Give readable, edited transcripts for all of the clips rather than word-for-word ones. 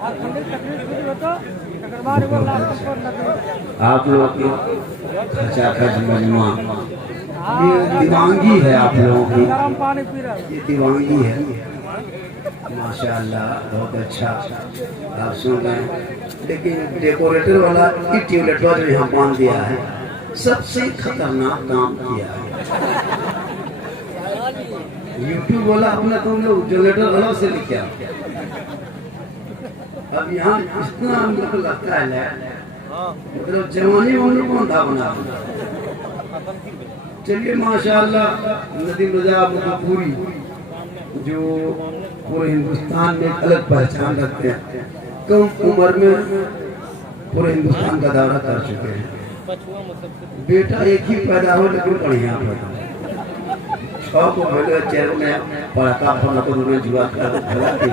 आप लोग की खचाखच मजमा ये दीवानगी है आप लोगों की, ये दीवानगी है। माशाअल्लाह बहुत अच्छा आप सुन रहे हैं। लेकिन डेकोरेटर वाला ये ट्यूबलाइट जो यहाँ बांध दिया है सबसे खतरनाक काम किया है। यूट्यूब वाला अपना तुम लोग जनरेटर वाला से लेके आओ। अब यहाँ इतना हम लोग लगता है मतलब जवानी में हम लोग कौन था बना। चलिए माशाअल्लाह नदीम रजा पूरी जो पूरे हिंदुस्तान में अलग पहचान रखते हैं, कम उम्र में पूरे हिंदुस्तान का दौरा कर चुके हैं। बेटा एक ही पैदा हो लेकिन बढ़िया पैदा को भेले चेहर में पड़का फोन को दूर जुआ कर भला के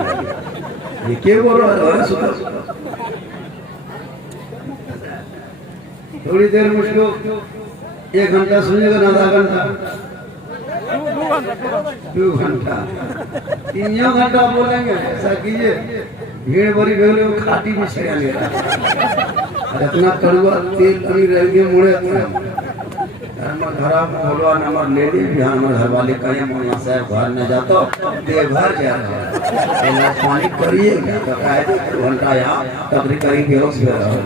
ये के बोल रहा है सुनो। थोड़ी देर मुझको 1 घंटा सुनिएगा ना, आधा घंटा 2 घंटा 3 घंटा बोलेंगे। ऐसा कीजिए भीड़ भरी भेले वो खाटी भी सया लेगा इतना कड़वा तेल अभी रह गए मुड़े घर बोलवा नंबर ले ली बिहार में घर वाले कहीं मोया साहब घर न जाता देवघर जा रहा है पानी करिए तो 2 घंटा यहाँ तकरी करी बेहोश हो रहा है।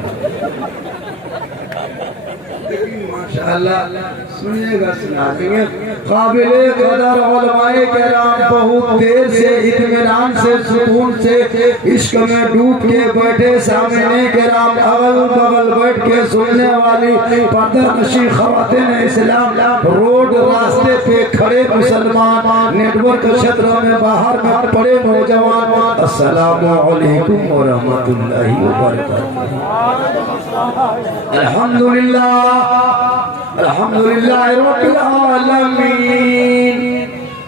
माशाअल्लाह सुनिएगा सुना देंगे। काबिले कदर उलमाए किराम बहुत देर से इत्मीनान से सुकून से इश्क में डूब के बैठे सामने किराम अगल बगल बैठ के सुनने वाली पर्दानशी खवातीन इस्लाम रोड रास्ते पे खड़े मुसलमान नेटवर्क क्षेत्रों में बाहर में पड़े नौजवान अस्सलामु अलैकुम व रहमतुल्लाहि व बरकातहू। अल्हम्दुलिल्लाह अल्हम्दुलिल्लाह रब्बिल आलमीन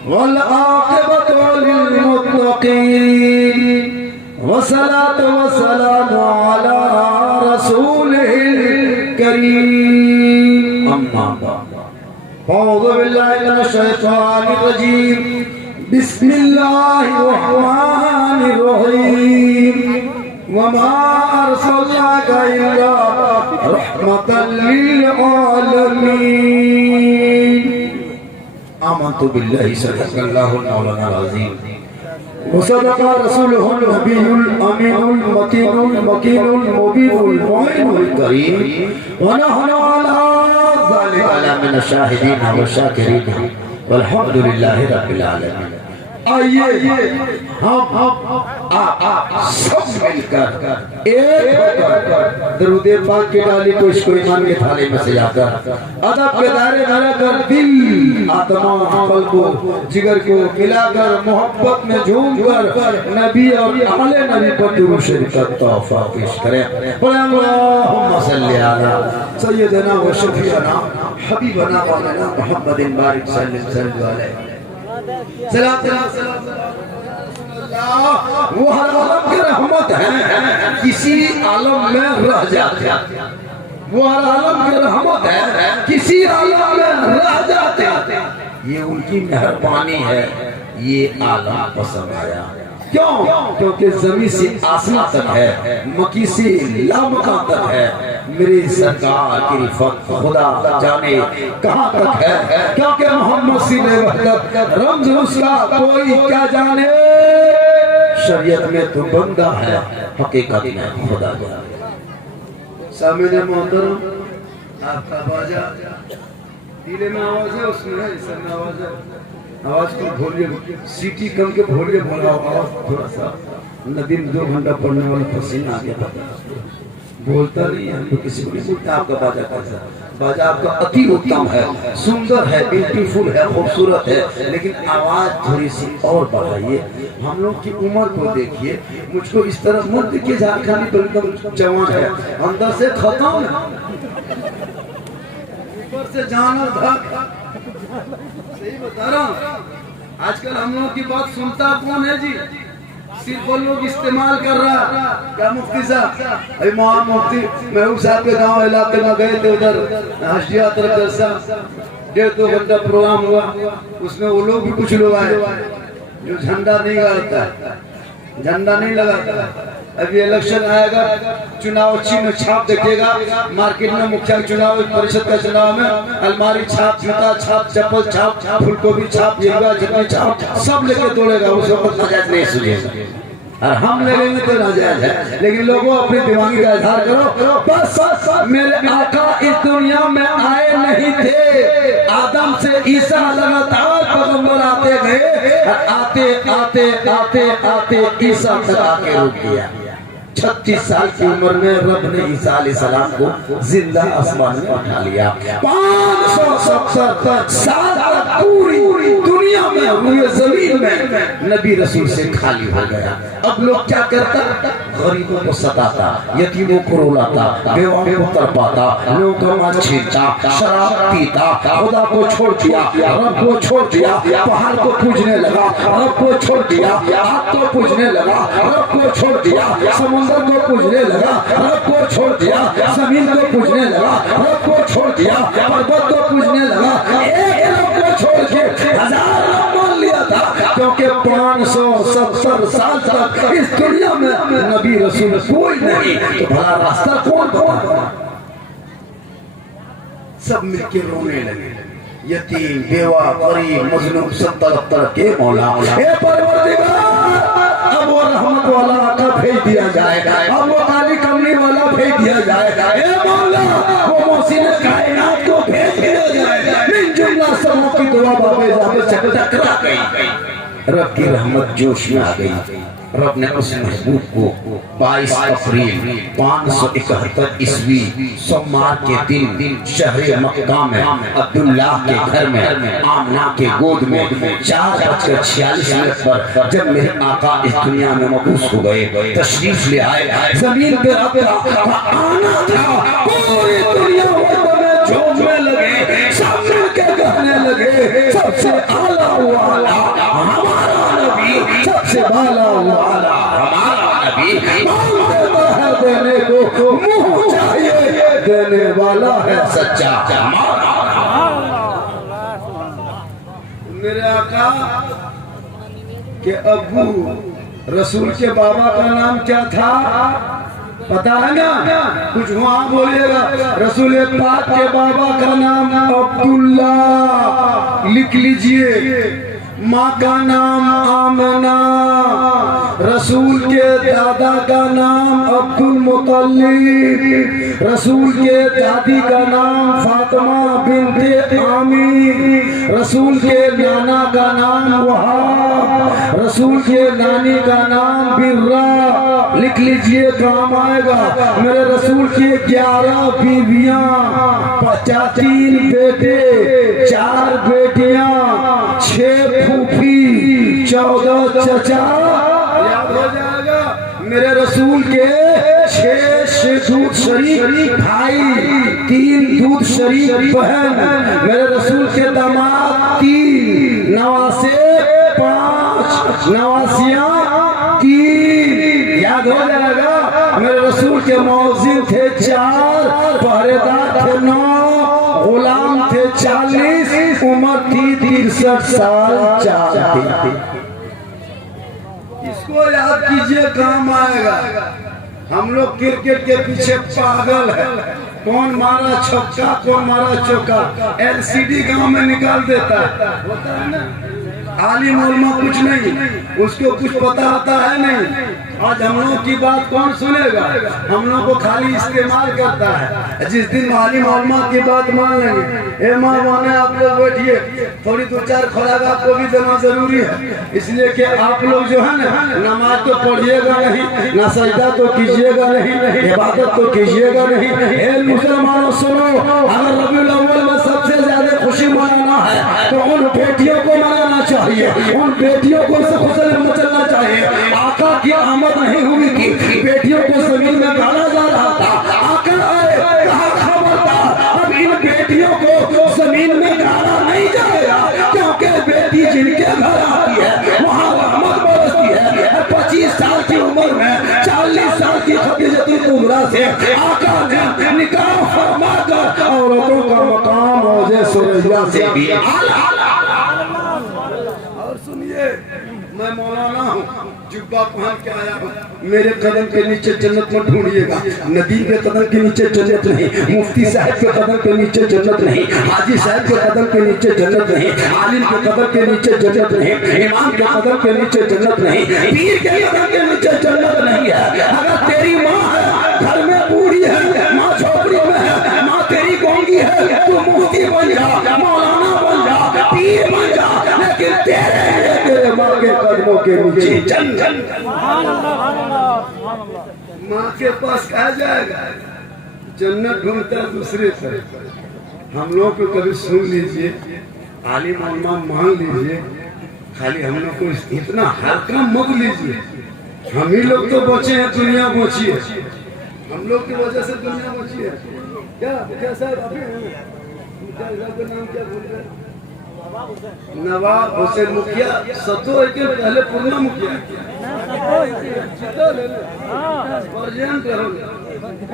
वल आक़िबतु लिल मुत्तक़ीन वस्सलातु वस्सलामु अला रसूलिल करीम। अम्मा बाद अऊज़ु बिल्लाहि मिनश शैतानिर रजीम बिस्मिल्लाहिर रहमानिर रहीम वमा अर्सलनाका इल्ला रहमतल लिल आलमीन। आमन्तु बिल्लाहि सदक़ल्लाहुल मौलाना अज़ीम व सदक़ा रसूलुहुन नबियुल अमीनुल मकीनुल मकीनुल मुबीनुल मुइनुल करीम व नहनु अला ज़ालिका मिनश शाहिदीन व शाकिरीन वल्हम्दुलिल्लाहि रब्बिल आलमीन। आइए हम सब मिलकर एक दरूद पाक की डाली को इसको ईमान के थाले में सजाकर अदब के दायरे में रहकर दिल आत्मा कल्ब जिगर को मिलाकर मोहब्बत में झूमकर नबी और आले नबी पर दुरूद शरीफ का तोहफा पेश करें। अल्लाहुम्मा सल्ली अला सय्यदना व शफीअना हबीबना मौलाना मुहम्मदिन बारिक सल्लल्लाहु अलैहि सलाम वो हर आलम की रहमत है किसी आलम में रह जाते। वो हर आलम की रहमत है किसी आलम में रह जाते। ये उनकी मेहरबानी है ये आलम पसंद आया। क्यों? क्योंकि जमीन से आसमान तक है मकी से लामका तक है मेरी सरकार की रिफत खुदा जाने कहाँ तक है। क्योंकि मोहम्मद सिले वहदत रमज उसका कोई क्या जाने शरीयत में तो बंदा है हकीकत में खुदा जाने। सामने मोहतरम आपका बाजा दिले में आवाज है उसमें है सर में आवाज है। आवाज को भोलिए सीटी कम के भोलिए बोला आवाज थोड़ा सा नदीम 2 घंटा पढ़ने वाला पसीना आ गया बोलता नहीं है तो किसी को नहीं बोलता। आपका बाजा कैसा बाजा आपका अति उत्तम है सुंदर है ब्यूटीफुल है खूबसूरत है लेकिन आवाज थोड़ी सी और बढ़ाइए। हम लोग की उम्र को देखिए मुझको इस तरह मत देखिए झारखंडी तो एकदम जवान है अंदर से खत्म है ऊपर से जान और धक। सही बता रहा हूँ आजकल हम लोग की बात सुनता कौन है जी सिर्फ वो लोग इस्तेमाल कर रहा क्या मुफ्ती साहब अभी मोहम्मद मुफ्ती महबूब साहब के गांव इलाके में गए थे उधर हाशिया तरफ जलसा 1.5-2 घंटा प्रोग्राम हुआ उसमें वो लोग भी कुछ लोग आए जो झंडा नहीं गाड़ता झंडा नहीं लगाता अभी इलेक्शन आएगा, चुनाव चिन्ह छाप देखिएगा मार्केट में, मुखिया चुनाव, परिषद का चुनाव में अलमारी छाप, जूता छाप, चप्पल छाप, फूलगोभी छाप, येगा चटनी छाप, सब लेके दौड़ेगा, उस वक्त नाजायज नहीं सुनेगा। और हम लेंगे तो नाजायज है, लेकिन लोगों अपनी दिमागी का इजहार करो। बस मेरे आका इस दुनिया में आए नहीं थे, आदम से ईसा लगातार पैगंबर आते गए, आते आते आते आते ईसा तक आके रुक गया। 36 साल की उम्र में रब ने ईसा अलैहिस्सलाम को जिंदा आसमान में उठा लिया। 570 साल तक पूरी दुनिया में हुए जमीन में नबी रसूल से खाली हो गया। अब लोग क्या करता, गरीबों को सताता, यतीमों को रुलाता, बेवाओं को तरपाता, लोगों का माल छीनता, शराब पीता, खुदा को छोड़ दिया, रब को छोड़ दिया, पहाड़ को पूजने लगा, रब को छोड़ दिया, आग को पूजने लगा, रब को छोड़ दिया, समुद्र को पूजने लगा, रब को छोड़ दिया, जमीन को पूजने लगा, रब को छोड़ दिया, पर्वत को पूजने लगा, एक रब को छोड़ के 1000 रब मान लिया था। क्योंकि 570 साल तक इस दुनिया में नबी रसूल कोई नहीं, तो भला रास्ता कौन बना? सब मिलके रोने लगे, यतीम, बेवा, गरीब, मजलूम सब तड़प के मौला अब वो रहमत वाला आका भेज दिया जाएगा, अब वो काली कमली वाला भेज दिया जाएगा, ए मौला वो मोहसिन कायनात को भेज दिया जाएगा। इन जुमला सबों की दुआ बाबे जाबे टकरा गई, रब की रहमत जोश में आ गई। रब ने उस महबूब को 22 अप्रैल 571 ईस्वी सोमवार के दिन शहर मक्का में अब्दुल्ला के घर में आमना के गोद में 4:46 पर जब मेरे आका इस दुनिया में मबूस हो गए, तशरीफ ले आए, जमीन पे आना था, पूरी दुनिया में झूमने लगे, सब मिलके गाने लगे, सबसे आला वाला हमारा नबी, सबसे बाला वाला हमारा नबी, देता है देने को मुंह चाहिए, देने वाला है सच्चा हमारा। मेरे आका के अब्बू रसूल के बाबा का नाम क्या था पता है ना? कुछ वहां बोलिएगा। रसूल पाक के बाबा का नाम अब्दुल्ला, लिख लीजिए। माँ का नाम आमना, रसूल के दादा का नाम अब्दुल मुतल्लिब, रसूल के दादी का नाम फातिमा बिन्ते आमिर, रसूल के नाना का नाम वहाब, रसूल के नानी का नाम बिर्रा। लिख लीजिए, काम आएगा। मेरे रसूल की 11 बीवियां, 53 बेटे, 4 बेटियां, 6 फूफी, 14 चचा। याद हो जाएगा। मेरे रसूल के 6 दूध शरीफ भाई, 3 दूध शरीफ बहन। मेरे रसूल के दामाद 3, नवासे 5, नवासियां 3। याद हो जाएगा। मेरे रसूल के मौजिन थे 4, पहरेदार थे 9, गुलाम थे 40, उम्र थी 63 साल 4 दिन। इसको याद कीजिए, काम आएगा। हम लोग क्रिकेट के पीछे पागल है। कौन मारा छक्का, कौन मारा चौका, LCD गांव में निकाल देता होता है ना। आलिम उलमा कुछ नहीं, उसको कुछ पता आता है नहीं। आज हम लोगों की बात कौन सुनेगा? हम लोगों को खाली इस्तेमाल करता है। जिस दिन आलिम उलमा की बात मान लेंगे, ए माँ माने आप लोग बैठिए, थोड़ी 2-4 खुराक आपको भी देना जरूरी है। इसलिए कि आप लोग जो है ना, नमाज तो पढ़िएगा नहीं, ना सजदा तो कीजिएगा नहीं, इबादत तो कीजिएगा नहीं। ए मुसलमानों सुनो, अगर रबीउल अव्वल में सबसे ज्यादा खुशी मनाना है तो उन बेटियों को मनाना चाहिए, उन बेटियों को खुशी मचलना चाहिए। आका की आमद नहीं हुई थी, बेटियों को जमीन में गाला जा रहा था। आका आए, कहा खबरदार, अब इन बेटियों को जमीन में गाला नहीं जाएगा, क्योंकि बेटी जिनके घर आती है वहाँ रहमत बरसती है। 25 साल की उम्र में 40 साल की खदीजतुल कुबरा से आका ने निकाह फरमाकर औरतों का मकाम मौजे सुरैया से भी आला। और सुनिए, मैं मौलाना हूँ, जुब्बा पहन के आया हूँ, मेरे कदम के नीचे जन्नत मत ढूंढिएगा। नदीम के कदम के नीचे जन्नत नहीं, मुफ्ती साहब के कदम के नीचे जन्नत नहीं, हाजी साहब के कदम के नीचे जन्नत नहीं, आलिम के कदम के नीचे जन्नत नहीं, इमाम के कदम के नीचे जन्नत नहीं, पीर के कदम के नीचे जन्नत नहीं है। अगर तेरी माँ है, घर में बूढ़ी है, माँ झोपड़ी में है, माँ तेरी गोंगी है, तू मुफ्ती बन जा, मौलाना बन जा, पीर बन जा, लेकिन तेरे माँ के कदमों के नीचे जन्नत। माँ के पास कहा जाएगा, जन्नत ढूंढता दूसरे से। हम लोग को कभी सुन लीजिए, आलिम उलमा मान लीजिए, खाली हम लोग को इतना हल्का मत लीजिए। हम ही लोग तो बचे हैं, दुनिया बची है, हम लोग की वजह से दुनिया बची है। क्या साहब अभी नाम क्या बोल रहे हैं? नवाब हुसैन मुखिया, सतो के पहले पूर्णा मुखिया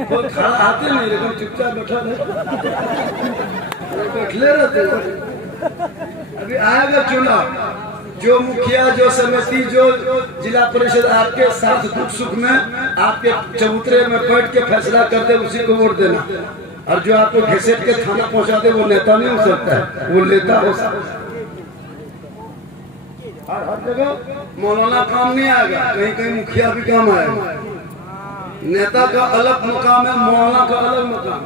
कोई खड़ा आते नहीं, लेकिन चुपचाप बैठले रहते। अभी आएगा चुनाव, जो मुखिया, जो समिति, जो जिला परिषद आपके साथ दुख सुख में आपके चबूतरे में बैठ के फैसला करते, उसी को वोट देना। और जो आपको घसीट के थाना पहुंचा दे, वो नेता नहीं हो सकता है, वो लेता हो सकता है। हर जगह मौलाना काम नहीं आएगा, कहीं कहीं मुखिया भी काम आएगा। नेता का अलग मकाम है, मौलाना का अलग मकाम।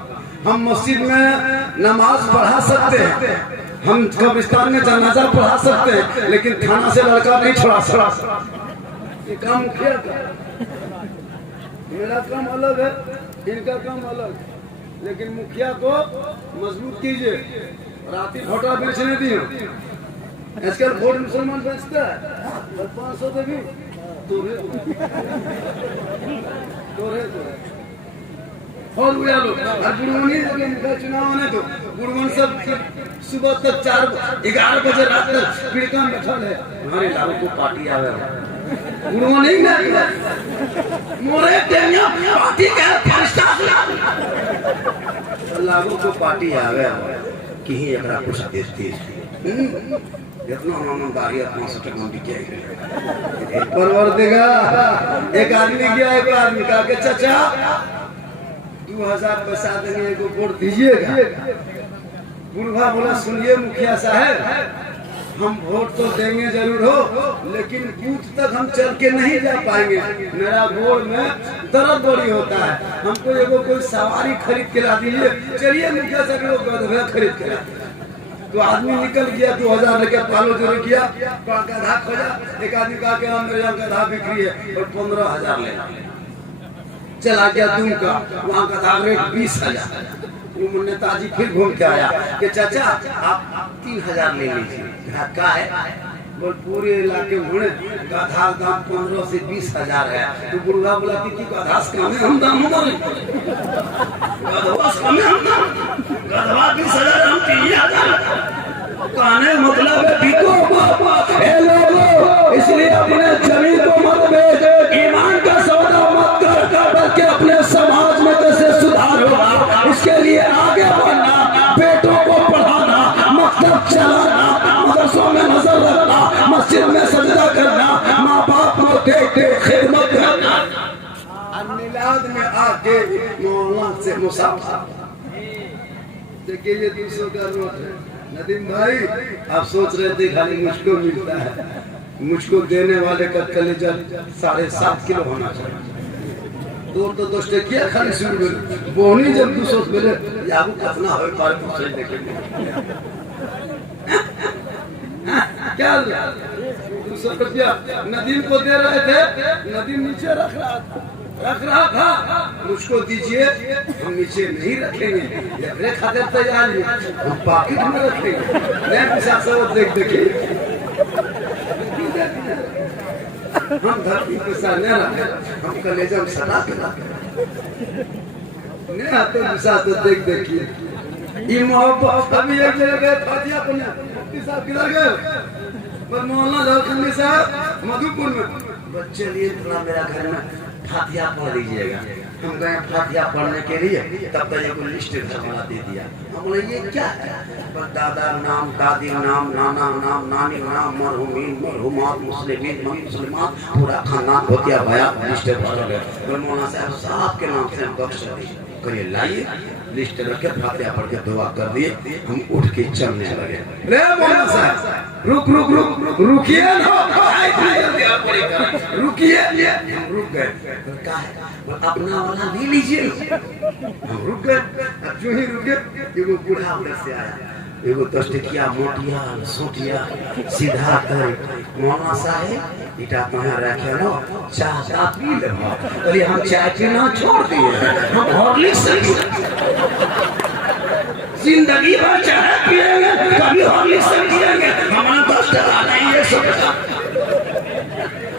हम मस्जिद में नमाज पढ़ा सकते हैं, हम कब्रिस्तान में जनाजा पढ़ा सकते हैं, लेकिन थाना से लड़का नहीं छोड़ा सकता। ये काम मुखिया का, मेरा काम अलग है, इनका काम अलग। लेकिन मुखिया को मजबूत कीजिए। राती भोटा बेचने दिए, आजकल वोट मुसलमान बेचता है 500 देवी और गुड़गन चुनाव आने तो गुड़गन सब सुबह तक 4-11 बजे रात तक पीड़िका में बैठा है। हमारे लालू को पार्टी आ गया, गुड़गन नहीं मोरे पार्टी का लागू को पार्टी आ गया कि ही एकरा कुछ देश जितना ईमानदारी अपना से टका बिके परवर देगा। एक आदमी गया, एक आदमी कहा कि चाचा 2000 पैसा देंगे, एगो वोट दीजिएगा। बुढ़वा बोला, सुनिए मुखिया साहब, हम वोट तो देंगे जरूर हो, लेकिन बूथ तक हम चल के नहीं जा पाएंगे, मेरा गोड़ में दर्द बड़ी होता है, हमको एगो कोई सवारी खरीद के ला दीजिए। चलिए मुखिया साहब वो गधा खरीद के ला। तो आदमी निकल गया, 2000 लेके पालो जोड़ किया, गधा खोजा। एक आदमी कहा कि मेरे यहाँ गधा बिक्री है और 15,000 ले। चला गया दुमका, वहाँ गधा रेट 20,000। वो नेताजी फिर घूम के आया कि चाचा आप 3,000 ले लीजिए। का है बोल, पूरे इलाके में गधा दाम 15 से 20,000 है। तो बुढ़ा बोला कि गधा हम दाम गधवा 20,000 हम 3,000 कहने मतलब है। इसलिए अपने जमीन को मत बेच, ईमान का सौदा मत कर, बल्कि अपने समाज में कैसे सुधार होगा इसके लिए आगे बढ़ना, बेटों को पढ़ाना, मकतब चलाना, मदरसों में नजर रखना, मस्जिद में सजदा करना, माँ बाप को देख देख खिदमत करना, मिलाद में आके मौलाना से मुसाफा। देखिए ये 200 का नोट है। नदीम भाई आप सोच रहे थे खाली मुझको मिलता है, मुझको देने वाले का कलेजा 7.5 किलो होना चाहिए। तो 10 टकिया खाली शुरू बोनी जब 200 मिले याबू कितना हो पार पूछे देखेंगे क्या 200 रुपया नदीम को दे रहे थे, नदीम नीचे रख रहा था, मुझको दीजिए, हम नीचे नहीं रखेंगे, अपने खातिर तैयार है, हम पॉकेट में रखेंगे। मैं पिछा से देख देखिए हम धरती पे सा नहीं रखे, हम कलेजा में सटा के नहीं आते पिछा से देख देखिए। ये मोहब्बत अभी एक जगह फातिया पढ़ने मुफ्ती साहब किधर गए, पर मौलाना झारखंडी साहब मधुपुर में, बच्चे लिए थोड़ा मेरा घर में फातिया पढ़ दीजिएगा। हम गए फातिहा पढ़ने के लिए, तब तक एक लिस्ट वाला दे दिया। हम बोले ये क्या है? बस दादा नाम, दादी नाम, नाना नाम, नानी नाम, मरहुमीन मरहुमात, मुस्लिमीन मुस्लिमात, पूरा खानदान होतिया भया लिस्ट भर गए। मौलाना साहब साहब के नाम से हम बख्श करिए, लाइए लिस्ट रखे, फातिहा पढ़ के दुआ कर दिए, हम उठ के चलने लगे। रे मौलाना साहब रुक रुक रुक रुकिए ना, रुकिए। हम रुक गए, क्या है अपना वाला नहीं लीजिए। हम रुक गए, अब जो ही रुके एगो बूढ़ा उधर से आया, एगो 10 टकिया मोटिया सोटिया सीधा कर, मौलाना साहब इटा कहाँ रखे लो, चाह पी ले। अरे हम चाय पीना छोड़ दिए, हम हॉर्लिक्स जिंदगी भर चाय पिएंगे, कभी हॉर्लिक्स पिएंगे। हमारा 10 टका नहीं है, 100 टका।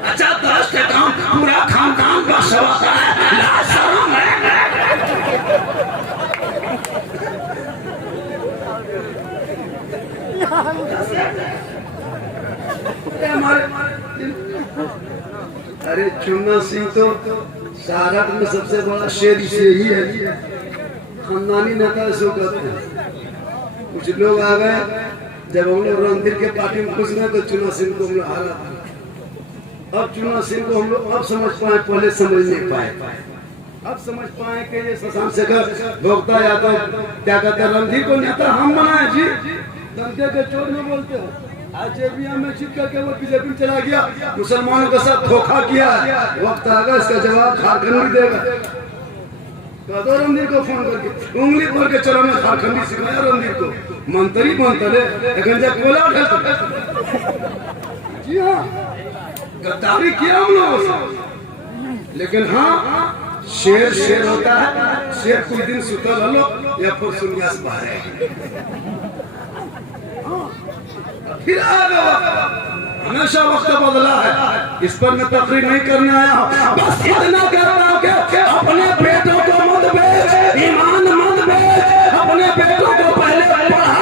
अच्छा 10 टका पूरा खानदान का सवाल है, लाशरम है। अरे चुन्ना सिंह तो सारठ में सबसे बड़ा शेर से ही है, खानदानी नेता सो कहते हैं। कुछ लोग आ गए, जब हम लोग रणधीर के पार्टी में घुस गए तो चुन्ना सिंह को हम लोग हारा। अब चुन्ना सिंह को हम लोग अब समझ पाए, पहले समझ नहीं पाए। अब समझ पाए कि ये शशांक शेखर भोक्ता यादव क्या कहते हैं, रणधीर को नेता हम बनाए जी, धमके के चोर में बोलते हो। आज जेबीएम में छिप करके वो बीजेपी में चला गया, मुसलमानों के साथ धोखा किया। वक्त आ गया, इसका जवाब झारखंड देगा। तो रणधीर को फोन करके उंगली भर के चलाना झारखंडी सिखाया रणधीर को, मंत्री बनतले कोला जी हाँ, गद्दारी किया हम लोग। लेकिन हाँ, शेर शेर होता है, शेर कुछ दिन सुतल हलो या फिर सुनियास बाहर फिर आ गया। हमेशा वक्त बदला है, इस पर मैं तकरीर नहीं करने आया हूँ। बस इतना कह रहा हूँ कि अपने बेटों को मत बेच, ईमान मत बेच, अपने बेटों को पहले पढ़ा,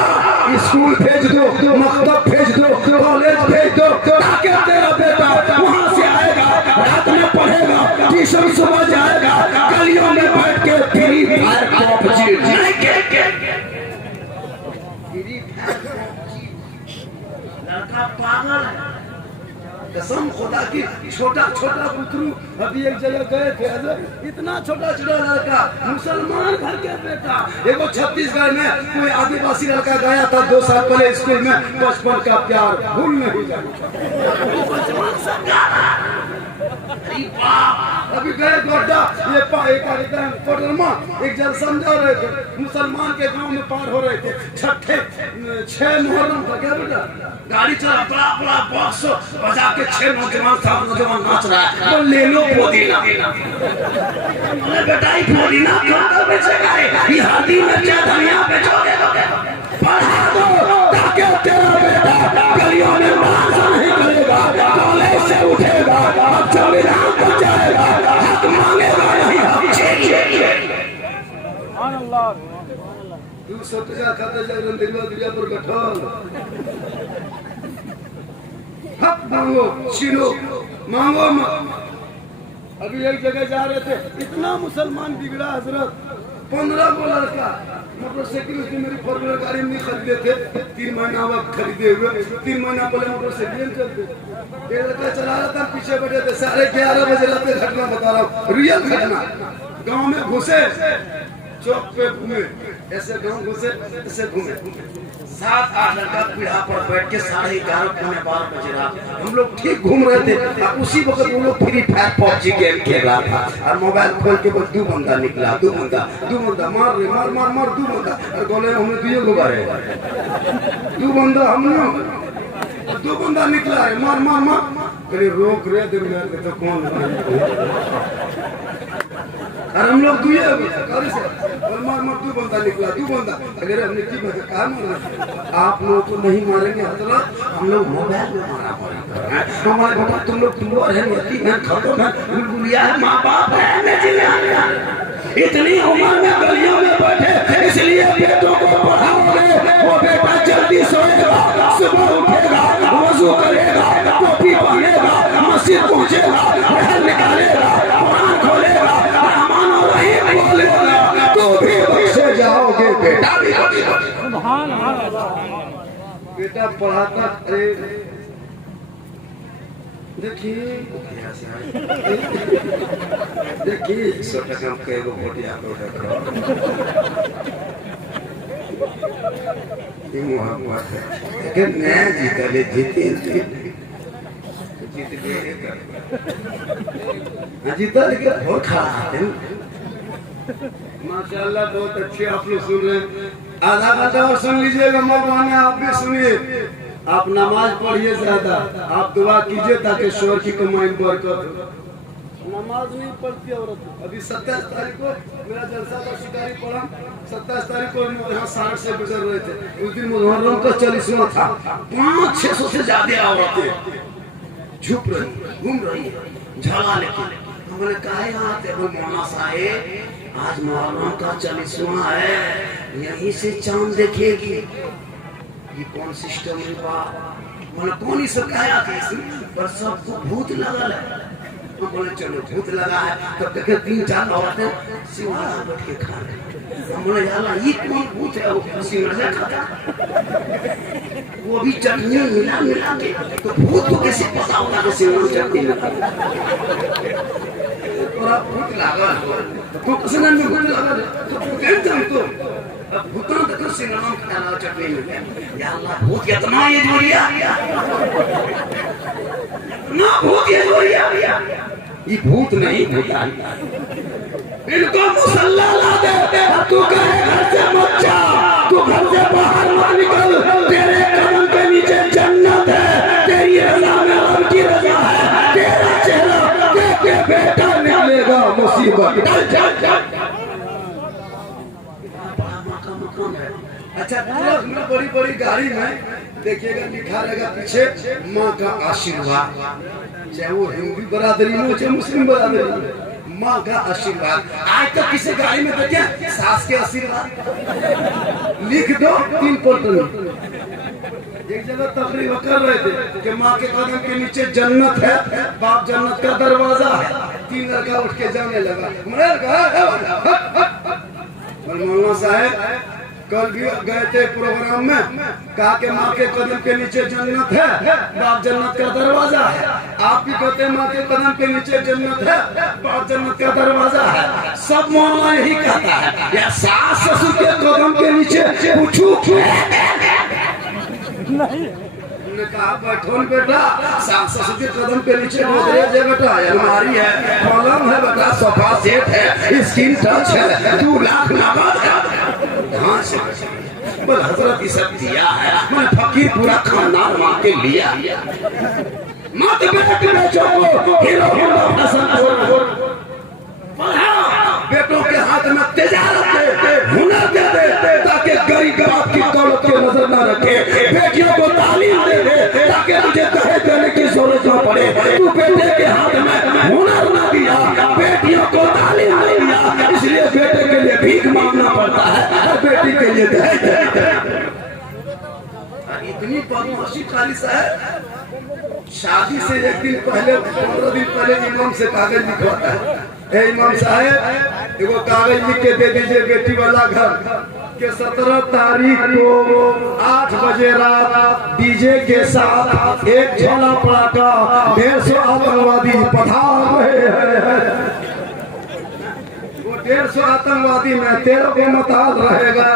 स्कूल भेज दो, मकतब भेज दो, कॉलेज भेज दो, ताकि तेरा बेटा वहाँ से आएगा, रात में पढ़ेगा, ट्यूशन सुबह जाएगा, गलियों में बैठ के फ्री फायर पबजी नहीं लड़का पागल है, कसम खुदा की। छोटा छोटा बुतरू अभी एक जगह गए थे, इतना छोटा छोटा लड़का, मुसलमान घर के बेटा। एगो छत्तीसगढ़ में कोई आदिवासी लड़का गया था 2 साल पहले स्कूल में, बचपन का प्यार भूल नहीं अभी गए गोड्डा, ये कोडरमा एक जल समझा रहे थे, मुसलमान के गांव में पार हो रहे थे, 6 मुहर्रम का क्या बेटा, गाड़ी चला, बड़ा बड़ा बॉक्स बजा के 6 नौजवान नाच रहा है। तो ले लो पुदीना, बेटा पुदीना कहाँ बेचेगा, ये हल्दी मिर्चा धनिया बेचोगे, पढ़ा दो ताकि तेरा बेटा गलियों में डांस नहीं करेगा, कॉलेज से उठेगा, संविधान को जाएगा, हक मांगेगा नहीं, हक चाहिए। 200 टका खाता जब रणधीर पर बैठल, हक मांगो, छीनो, मांगो मत। अभी एक जगह जा रहे थे, इतना मुसलमान बिगड़ा हजरत, 15 को लड़का मोटरसाइकिल उसने मेरी 4 गाड़ी में खरीदे थे, 3 महीना वक्त खरीदे हुए, 3 महीना पहले मोटरसाइकिल चलते, एक लड़का चला रहा था, पीछे बैठे थे, 11:30 बजे रात में घटना बता रहा हूँ, रियल घटना। गांव में घुसे, चौक पे घूमे, ऐसे गांव घुसे, ऐसे घूमे, 7-8 लड़का पीढ़ा पर बैठ के 11:30-12 बजे रात हम लोग ठीक घूम रहे थे, और उसी वक्त वो लोग फ्री फायर पबजी गेम खेल रहा था, और मोबाइल खोल के बस 2 बंदा निकला, 2 बंदा मार रहे, मार 2 बंदा, और गोले हमने 2 लोग मारे, 2 बंदा हमने, 2 बंदा निकला है, मार कहीं रोक रहे थे, तो कौन और हम लोग 2 और मार 2 बंदा निकला, 2 बंदा। अगर हमने की कहा मारा, आप लोग तो नहीं मारेंगे हजरत, हम लोग मोबाइल में मारा हमारे बेटा, तुम लोग है, खत्म है, बुलबुलिया है, माँ बाप है, इतनी उम्र में गलियों में बैठे, इसलिए बेटों को पढ़ाओगे, वो बेटा जल्दी सोएगा, सुबह उठेगा, वजू करेगा, टोपी पहनेगा, मस्जिद पहुंचेगा, निकालेगा, कुरान खोलेगा, रहमान और बेटा भी बेटा पढ़ाता। अरे देखिए देखिए 100 टका के एगो भोटिया को देखो ये मोहब्बत है कि मैं जीतले जीते जीत गए जीता लेकिन बहुत खराब है। माशाल्लाह बहुत अच्छे आप लोग सुन रहे हैं। आधा घंटा और सुन लीजिएगा मौलाना आप भी सुनिए। आप नमाज पढ़िए ज्यादा, आप दुआ कीजिए ताकि शोर की कमाई बरकत हो। नमाज नहीं पढ़ती औरत। अभी 27 तारीख को मेरा जलसा का शिकारी पड़ा। 27 तारीख को यहाँ 60 से गुजर रहे थे। उस दिन मुहर्रम का 40वां था। 500-600 से ज्यादा औरतें झुक रही घूम रही झाड़ा लेके। हमने कहा यहाँ मौलाना साहेब आज मुहर्रम का 40वां है, यहीं से चांद देखेगी। ये कौन सिस्टम है बाप? मैंने कौन ही सब कहा था पर सबको भूत लगा है। तो बोले चलो भूत लगा है तब देखे 3-4 औरतें सिंघाड़ा बैठ के खा रहे। हम बोले यार ये कौन भूत है? वो सिंघाड़ा खाता वो भी चटनी मिला मिला के। तो भूत को कैसे पता होगा कि सिंघाड़ा चटनी लगा? भूत लगा तो किसी ने भूत लगा तो कहते तो भूतों तक सिंघाड़ा खाना चटनी मिल गया। या अल्लाह भूत कितना ये जोड़िया ना भूत ये जोड़िया ये भूत नहीं भूता इनको मुसल्ला ला दे। तू कहे घर से मत जा, तू घर से बाहर मत निकल। तेरे कदम के नीचे जन्नत है, तेरी रज़ा में रब की रज़ा है। तेरा चेहरा देख के बेटा निकलेगा मुसीबत। अच्छा बड़ी बड़ी गाड़ी में देखिएगा लिखा रहेगा पीछे माँ का आशीर्वाद। चाहे वो हिंदू बरादरी में चाहे मुस्लिम बरादरी में, माँ का आशीर्वाद। आज तक किसी गाड़ी में देखे सास के आशीर्वाद लिख दो 3 पलटन। एक जगह तकरीर कर रहे थे कि माँ के कदम के नीचे जन्नत है, बाप जन्नत का दरवाजा है। 3 लड़का उठ के जाने लगा। मौलाना साहब कल भी गए थे प्रोग्राम में, कहा कि माँ के कदम के नीचे जन्नत है, बाप जन्नत का दरवाजा है। आप भी कहते हैं माँ के कदम के नीचे जन्नत है, बाप जन्नत का दरवाजा है। सब मौलाना यही कहता है। या सास ससुर के कदम के नीचे पूछू नहीं। कहा बैठो बेटा, सास ससुर के कदम के नीचे गोदरेज है बेटा, अलमारी है, पलंग है बेटा, सोफा सेट है, स्किन टच है, 2 लाख नगद है। हाँ बल हजरत की सब दिया है। मैं फकीर पूरा खानदान माँ के लिया। माँ तो बेटों के हाथ में तिजारत हुनर दे दे ताकि गरीब बाप की दौलत की नजर न रखे। बेटियों को तालीम दे दे ताकि तुझे दहेज देने की जरूरत न पड़े। तू बेटे के हाथ में हुनर न दिया, बेटियों को तालीम नहीं दिया, इसलिए बेटे के लिए भीख मांगना पड़ता है और बेटी के लिए दहेज। इतनी बदमाशी खाली साहब। शादी से एक दिन पहले 15 दिन पहले इमाम से कागज लिखवाता है। इमाम साहब एगो कागज लिख के दे दीजिए बेटी वाला घर के 17 तारीख को 8 बजे रात डीजे के साथ एक झोला पड़ाका 150 आतंकवादी पधार रहे हैं। वो 150 आतंकवादी में 13 को मताल रहेगा।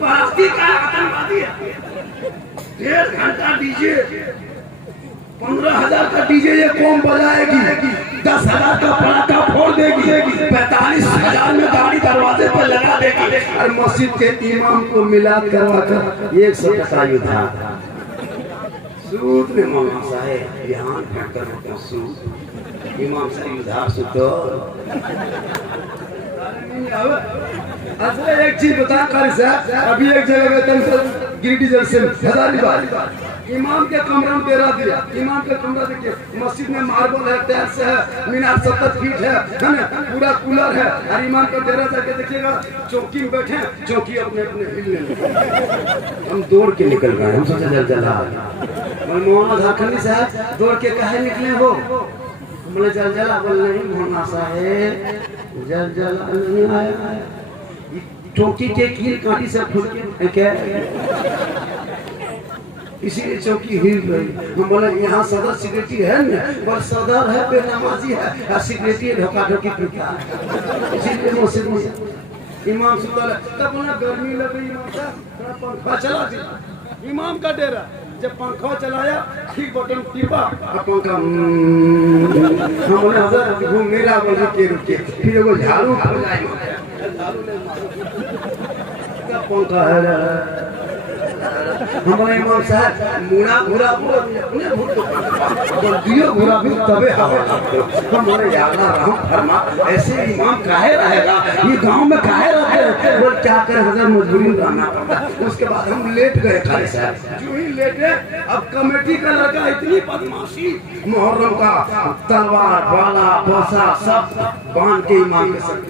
का आतंकवादी 1.5 घंटा डीजे 15,000 का डीजे ये कौन बजाएगी? 10,000 का पटाखा फोड़ देगी, 45,000 में गाड़ी दरवाजे पर लगा देगी और मस्जिद के इमाम को मिलाद करवाकर 100 टका युद्धा सूद में मौलाना साहब ध्यान कर सूद इमाम साहब युद्धा सुतो। एक चीज बता कर साहब, अभी एक जगह में गिरिडीह जैसे हजारीबाग इमाम के कमरा में डेरा दिया। इमाम के कमरा देखिए, मस्जिद में मार्बल है, टाइल्स है, मीनार 70 फीट है ना, पूरा कूलर है। और इमाम का डेरा जाके देखिएगा, चौकी में बैठे, चौकी अपने अपने हिलने लगे। हम दौड़ के निकल गए। हम सोचे जलजला मोहम्मद झारखंडी साहब दौड़ के कहे निकले हो? बोले जलजला। बोल नहीं मोहम्मद साहेब जलजला नहीं आया, चौकी के कील काटी से फूल के क्या इसीलिए चौकी हिल रही। हम बोले यहाँ सदर सिक्योरिटी है ना, बस सदर है बेनमाजी है, सिक्योरिटी धोखा धोखी पीता है। इसीलिए मस्जिद में इमाम सुतल है, तब उन्हें गर्मी लग रही, इमाम साहब पंखा चला दिया, इमाम का डेरा जब पंखा चलाया ठीक बटन टिपा पंखा हम बोले हजरत घूम मेरा बोले के रुके, फिर वो झाड़ू पंखा है हमारे इमाम साहब मुड़ा घुरा दियो घुरा भी तबे हमारे यारा रहम फरमा ऐसे इमाम काहे रहेगा, ये गांव में काहे रहते हैं, बोल क्या करे हजरत मजबूरी में रहना पड़ता। उसके बाद हम लेट गए खाली साहब, जो ही लेटे अब कमेटी का लड़का इतनी बदमाशी, मुहर्रम का तलवार भाला बसा सब बांध के इमाम के साथ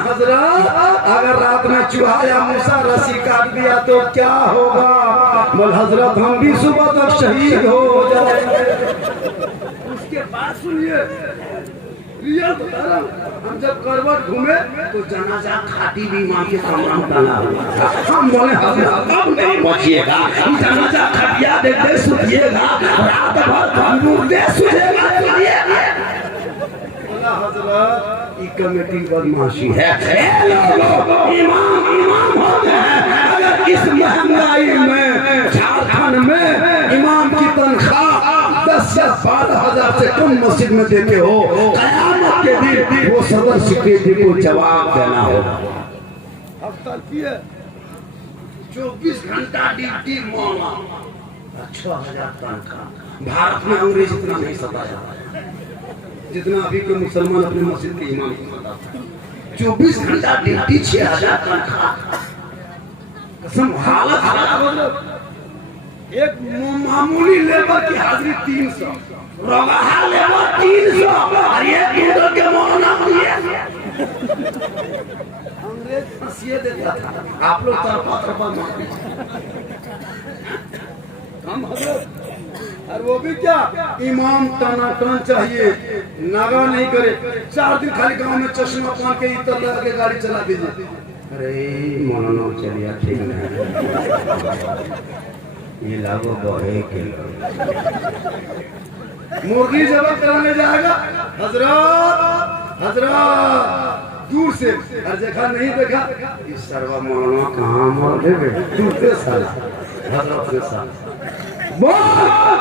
हजरत अगर रात में चूहा या मूसा रस्सी काट दिया तो क्या होगा, बोल हजरत हम भी सुबह तक शहीद हो जाएंगे। उसके बाद सुनिए रियल बता रहा हूं, हम जब करवट घूमे तो जनाजा खाटी भी मां के सामने डाला हुआ था। हम बोले हजरत अब नहीं बचिएगा, जनाजा खटिया दे दे सुतिएगा, रात भर बंदूक दे सुतेगा हजरत कमेटी बदमाशी है। इमाम हो गए, अगर इस महंगाई में झारखंड में इमाम की तनख्वाह 10 या 12,000 से कम मस्जिद में देते हो, कयामत के दिन वो सदर सिक्योरिटी को जवाब देना होगा। हफ्ता की है 24 घंटा ड्यूटी मौला 6,000 तनख्वाह। भारत में अंग्रेज इतना नहीं सताया जितना अभी के मुसलमान अपने मस्जिद के इमाम को बताते हैं। 24 घंटा ड्यूटी 6,000 तनख्वाह, कसम हालत खराब। एक मामूली लेबर की हाजिरी 300, रोगाहा लेबर 300 और ये किधर के मौलाना दिए अंग्रेज फंसिए देता था। आप लोग तरफा मार हम हजरत और वो भी क्या इमाम टनाटन चाहिए, नागा नहीं करे। 4 दिन खाली गांव में चश्मा पहन के इतर लगा के गाड़ी चला दीजिए, अरे मौलाना चलिए ठीक है ये लागो बहे के मुर्गी जब कराने जाएगा हजरत दूर से हर जगह नहीं देखा इस सर्वा मौलाना कहाँ मर गए दूसरे साल हजरत के साथ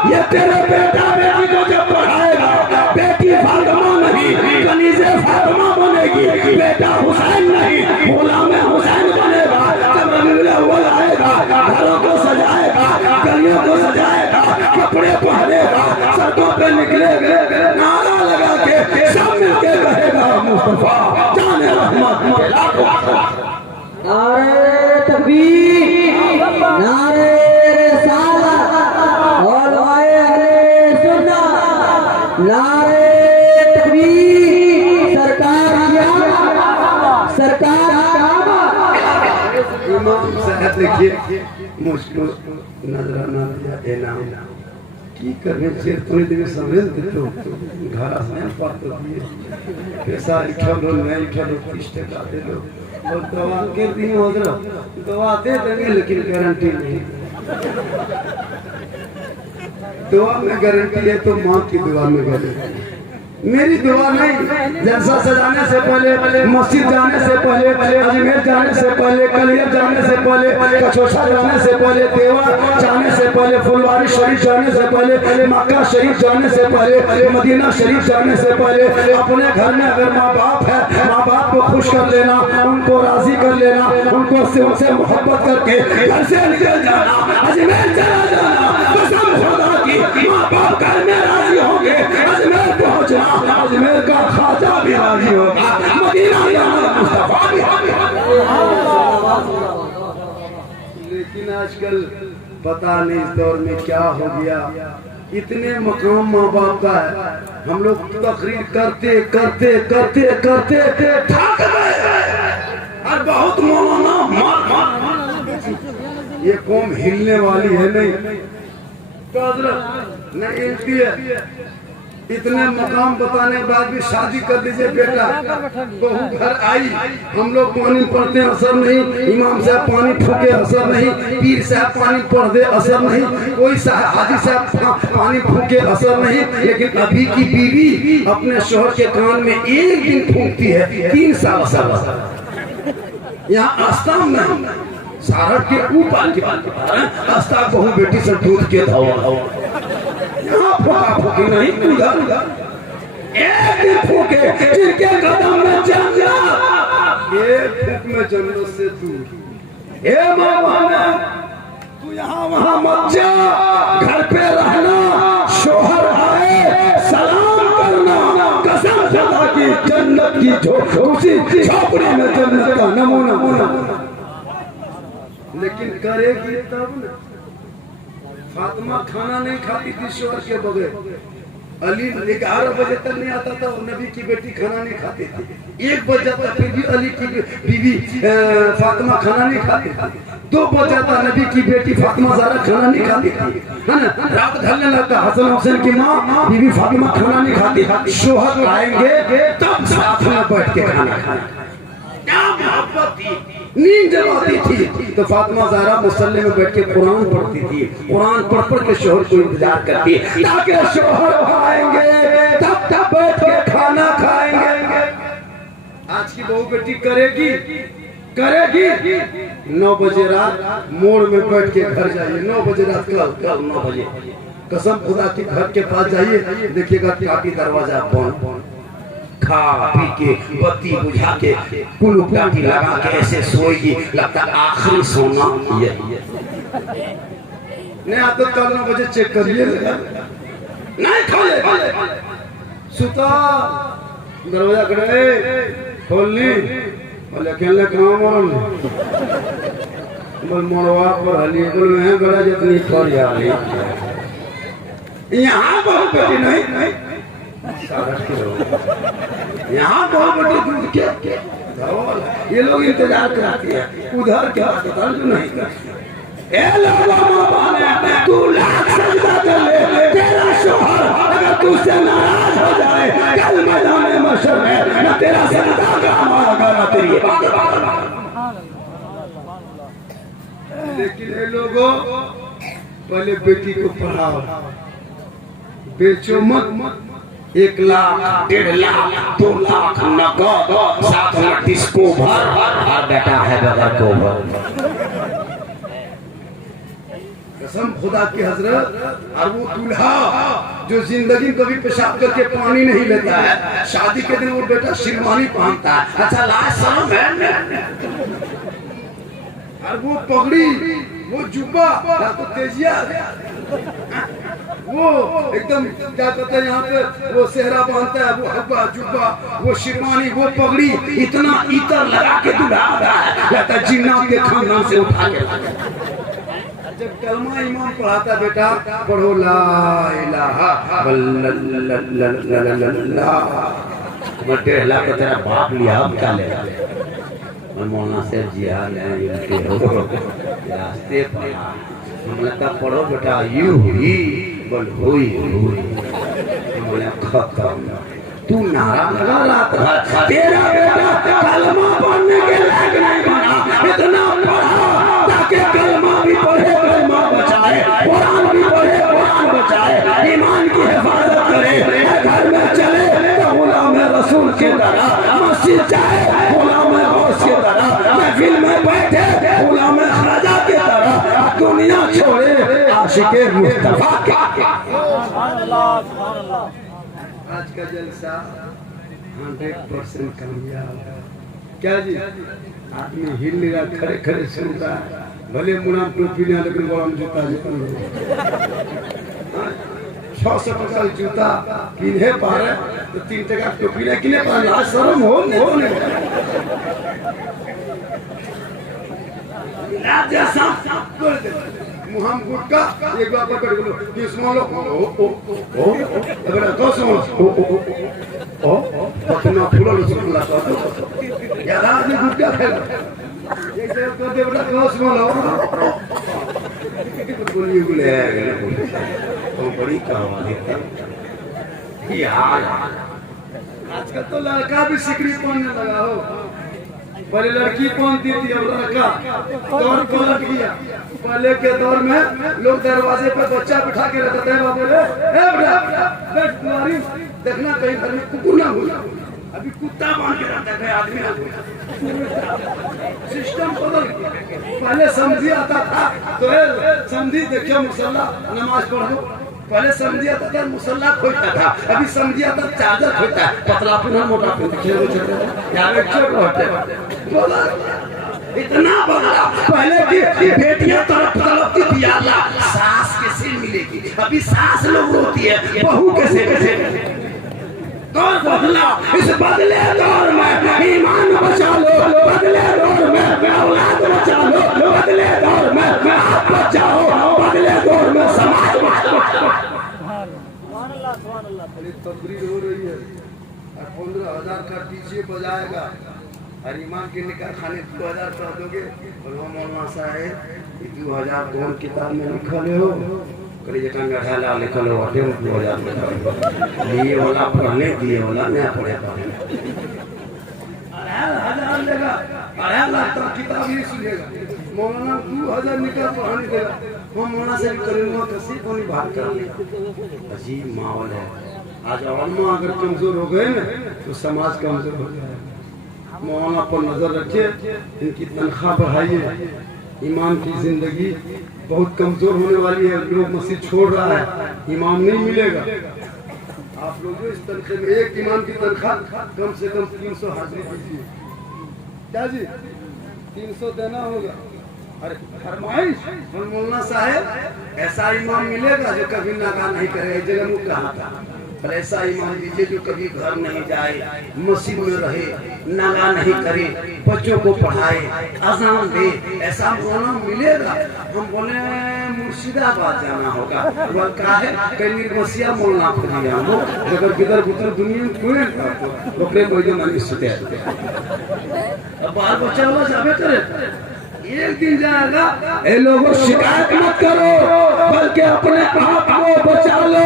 ये तेरे बेटा बेटी को जब पढ़ाएगा बेटी फातिमा नहीं कनीज़े फातिमा बनेगी, बेटा हुसैन नहीं गुलाम हुसैन बनेगा। जब रबीउल अव्वल आएगा घरों को सजाएगा, गलियों को सजाएगा, कपड़े पहनेगा, सड़कों पे निकलेगा, नारा लगा के सब मिलके कहेगा मुस्तफा जाने रहमत। नारे तकबीर, नारे रिसालत और नारे तकबीर। सरकार इमाम साहब देखिए मुश्किल नजराना देना की करने से थोड़ी देर समझ दे तो घर में पात दिए पैसा इकट्ठा लो मैं इकट्ठा लो किस्ते का दे लो और दवा के दिन हजरत दवा दे देंगे लेकिन गारंटी नहीं। दुआ में गारंटी है तो माँ की दुआ में गारंटी, मेरी दुआ नहीं। जलसा सजाने से पहले, मस्जिद जाने से पहले, अजमेर जाने से पहले, कलियर जाने से पहले, कचौसा जाने से पहले, देवा जाने से पहले, फुलवारी शरीफ जाने से पहले, मक्का शरीफ जाने से पहले, मदीना शरीफ जाने से पहले अपने घर में अगर माँ बाप है माँ बाप को खुश कर लेना, उनको राजी कर लेना, उनको उनसे मोहब्बत करके घर से निकल जाना, अजमेर चला जाना, कसम खुदा की माँ बाप घर में राजी होंगे, अजमेर पहुँचना, अजमेर का ख्वाजा भी राजी होगा, मदीना जाना मुस्तफा भी लेकिन आजकल पता नहीं इस दौर में क्या हो गया, इतने मकाम माँ बाप का है, हम लोग तकरीर करते करते करते करते थक गए और बहुत मौलाना ये कौम हिलने वाली है नहीं तो नहीं हिलती है। इतने मकाम बताने के बाद भी शादी कर दीजिए बेटा, बहू घर आई, हम लोग पानी पढ़ते असर नहीं, इमाम साहब पानी फूके असर नहीं, पीर साहब पानी पढ़ दे असर नहीं, कोई हाजी साहब पानी फूके असर नहीं, लेकिन अभी की बीवी अपने शोहर के कान में एक दिन फूकती है 3 साल असर। यहाँ आस्था में सारठ के ऊपर की बात आस्था बहू बेटी से दूध के धवा यहाँ फूका फूकी नहीं, उधर एक दिन फूके जिनके कदम में जन्नत, एक फूक में जन्नत से दूर। ए मामा तू यहाँ वहाँ मत जा, घर पे रहना, शोहर आए सलाम करना, कसम खुदा की जन्नत की उसी झोपड़ी में जन्नत का नमूना। लेकिन करेगी तब ना। फातिमा खाना नहीं खाती थी शोहर के बगैर, अली 11 बजे तक नहीं आता था और नबी की बेटी खाना नहीं खाती थी। 1 बज जाता फिर भी अली की बीवी फातिमा खाना नहीं खाती थी। 2 बज जाता नबी की बेटी फातिमा ज़हरा खाना नहीं खाती थी, है ना। रात ढलने लगता हसन हुसैन की माँ बीवी फातिमा खाना नहीं खाती, शोहर आएंगे तब साथ में बैठ के खाना खाएं। क्या मोहब्बत थी, नींद जब आती थी तो फातिमा ज़हरा मुसल्ले में बैठ के कुरान पढ़ती थी, कुरान पढ़ के शोहर को इंतजार करती ताकि शोहर आएंगे तब बैठ के खाना खाएंगे। आज की बहू बेटी करेगी 9 बजे रात मोड़ में बैठ के घर जाइए, 9 बजे रात कल 9 बजे कसम खुदा की घर के पास जाइए, देखिएगा टाटी दरवाजा बंद, खा पी के बत्ती बुझा के कुल टाटी लगा के ऐसे सोएगी, लगता आखिरी सोना यही है। नहीं आता कल 9 बजे चेक करिए, नहीं खोले सुता दरवाजा खड़े खोलनी बोले खेलने काम बोल मोड़वा पर हली बोल मैं बड़ा जितनी खोल यार यहाँ बहुत बेटी नहीं यहाँ बहुत बड़ी दूध के ये लोग इंतजार कराती है, उधर क्या पता जो नहीं करती। तू लाख सजदा कर ले, तेरा शोहर अगर तुझसे नाराज हो जाए कल मैदान महशर में न तेरा सजदा काम आएगा न तेरी इबादत। लेकिन ये लोगों पहले बेटी को पढ़ाओ, बेचो मत। 1 लाख 1.5 लाख 2 लाख नकद, साथ में डिस्को भर और बेटा है बगैर को भर। कसम खुदा की हजरत। और वो दूल्हा जो जिंदगी कभी पेशाब करके पानी नहीं लेता है, शादी के दिन वो बेटा शेरवानी पहनता है। अच्छा लाज शर्म है। और वो पगड़ी, वो जुब्बा, तो तेजिया, वो एकदम क्या कहते हैं यहाँ पे वो सेहरा बांधता है, वो हब्बा जुब्बा, वो शेरवानी, वो पगड़ी, इतना इतर लगा के दूल्हा आता है लगता है जिन्नात के खानदान से उठा के। जब कलमा इमाम पढ़ाता बेटा पढ़ो ला इलाहा इल्लल्लाह, टेढ़ा के तेरा बाप लिया अब क्या ले मौलाना से जिहाद है इनके हो रास्ते पर हमने कहा पढ़ो बेटा यू ही बोल हुई बोले खत्म। तू नारा लगा रहा था तेरा बेटा कलमा पढ़ने के लायक नहीं बना, इतना पढ़ा ताकि कलमा भी पढ़े कलमा बचाए, कुरान भी पढ़े कुरान बचाए, ईमान की हिफाजत करे, घर में चले तो गुलाम रसूल की तरह, मस्जिद जाए गुलाम गौस की तरह, महफिल में बैठे गुलाम ख्वाजा की तरह, दुनिया छोड़े आशिके मुस्तफा के। आज का जलसा 100% कामयाब है। क्या जी आदमी हिल नहीं रहा, खड़े खड़े सुन रहा है, भले मुना टोपी ना लेकिन बड़ा जूता 600 टका जूता किन्हे पारे तो 3 टका टोपी ना किने पारे, आज शर्म हो नहीं जैसा मुहम गुटका एक बार पकड़ लो किस्मों लो ओ अगर तो सुनो ओ पतना फूलो लो सुनो यार आदमी गुटका खेल ये जब तो दे बड़ा किस्मों लो बोलिए बोले तो बड़ी कहानी है। ये हाल आजकल तो लड़का भी सिकड़ी पहनने लगा हो। पहले लड़की पहनती थी, अब लड़का दौर पलट गया। पहले के दौर में लोग दरवाजे पर बच्चा बिठा के रखते थे, बोले बैठ तुम्हारी देखना कहीं घर में कुकुर ना हो। अभी कुत्ता बांध के रखता है, आदमी ना हो। सिस्टम बदल गया। पहले समझी आता था तो समझी देखियो मुसल्ला नमाज पढ़ो। पहले समझी आता था मुसल्ला खोजता था, अभी समझी आता चादर खोजता है। पतला पुना मोटा पुना इतना बदला। पहले की बेटियां तरफ तड़पती थी, अल्लाह सास कैसे मिलेगी, अभी सास लोग रोती है बहू कैसे कैसे। दौर बदला। इस बदले दौर में ईमान बचा लो, बदले दौर में औलाद बचा लो, बदले दौर में आप बचाओ, बदले दौर में समाज बचाओ। तकरीर हो रही है, 15,000 का डीजे बजाएगा और ईमान के निकाह खाने 2,000 कर दोगे। मौलाना साहेब 2,000 कौन किताब में लिखल हो, करी जटा गढ़ाला लिखल हो, 2,000 दिए वाला पढ़ने दिए वाला नहीं पढ़े। 2,500 लेगा, 2.5 लाख का किताब नहीं सुनेगा। मौलाना 2,000 निकाह पढ़ाने देगा। हम मौलाना से करेंगे कैसे कोई बात कर ले। अजीब माहौल है आज। अवामा अगर कमजोर हो गए ना तो समाज कमजोर हो जाएगा। मौलाना पर नजर रखिए, इनकी तनख्वाह बढ़ाइए। ईमान की जिंदगी बहुत कमजोर होने वाली है। लोग मस्जिद छोड़ रहा है, इमाम नहीं मिलेगा। आप लोग इस तनख्वाह में एक इमाम की तनख्वाह कम से कम 300 हाजिरी दीजिए। क्या जी 300 देना होगा। अरे फरमाइश मौलाना साहेब ऐसा इमाम मिलेगा जो कभी नागा नहीं करे। एक जगह मुझे कहा था, पर ऐसा इमाम दीजिए जो कभी घर नहीं जाए, मस्जिद में रहे, नागा नहीं करे, बच्चों को पढ़ाए, अजान दे। ऐसा मौलाना मिलेगा। हम बोले मुर्शिदाबाद जाना होगा। वह कहा है कहीं निर्मसिया मौलाना खोजिए। हम अगर किधर उधर दुनिया में कोई ओकरे कोई जो मानी सुते अब बाल बच्चा वाला जाबे करे। एक दिन जाएगा। ए लोगों शिकायत मत करो, बल्कि अपने आप को बचा लो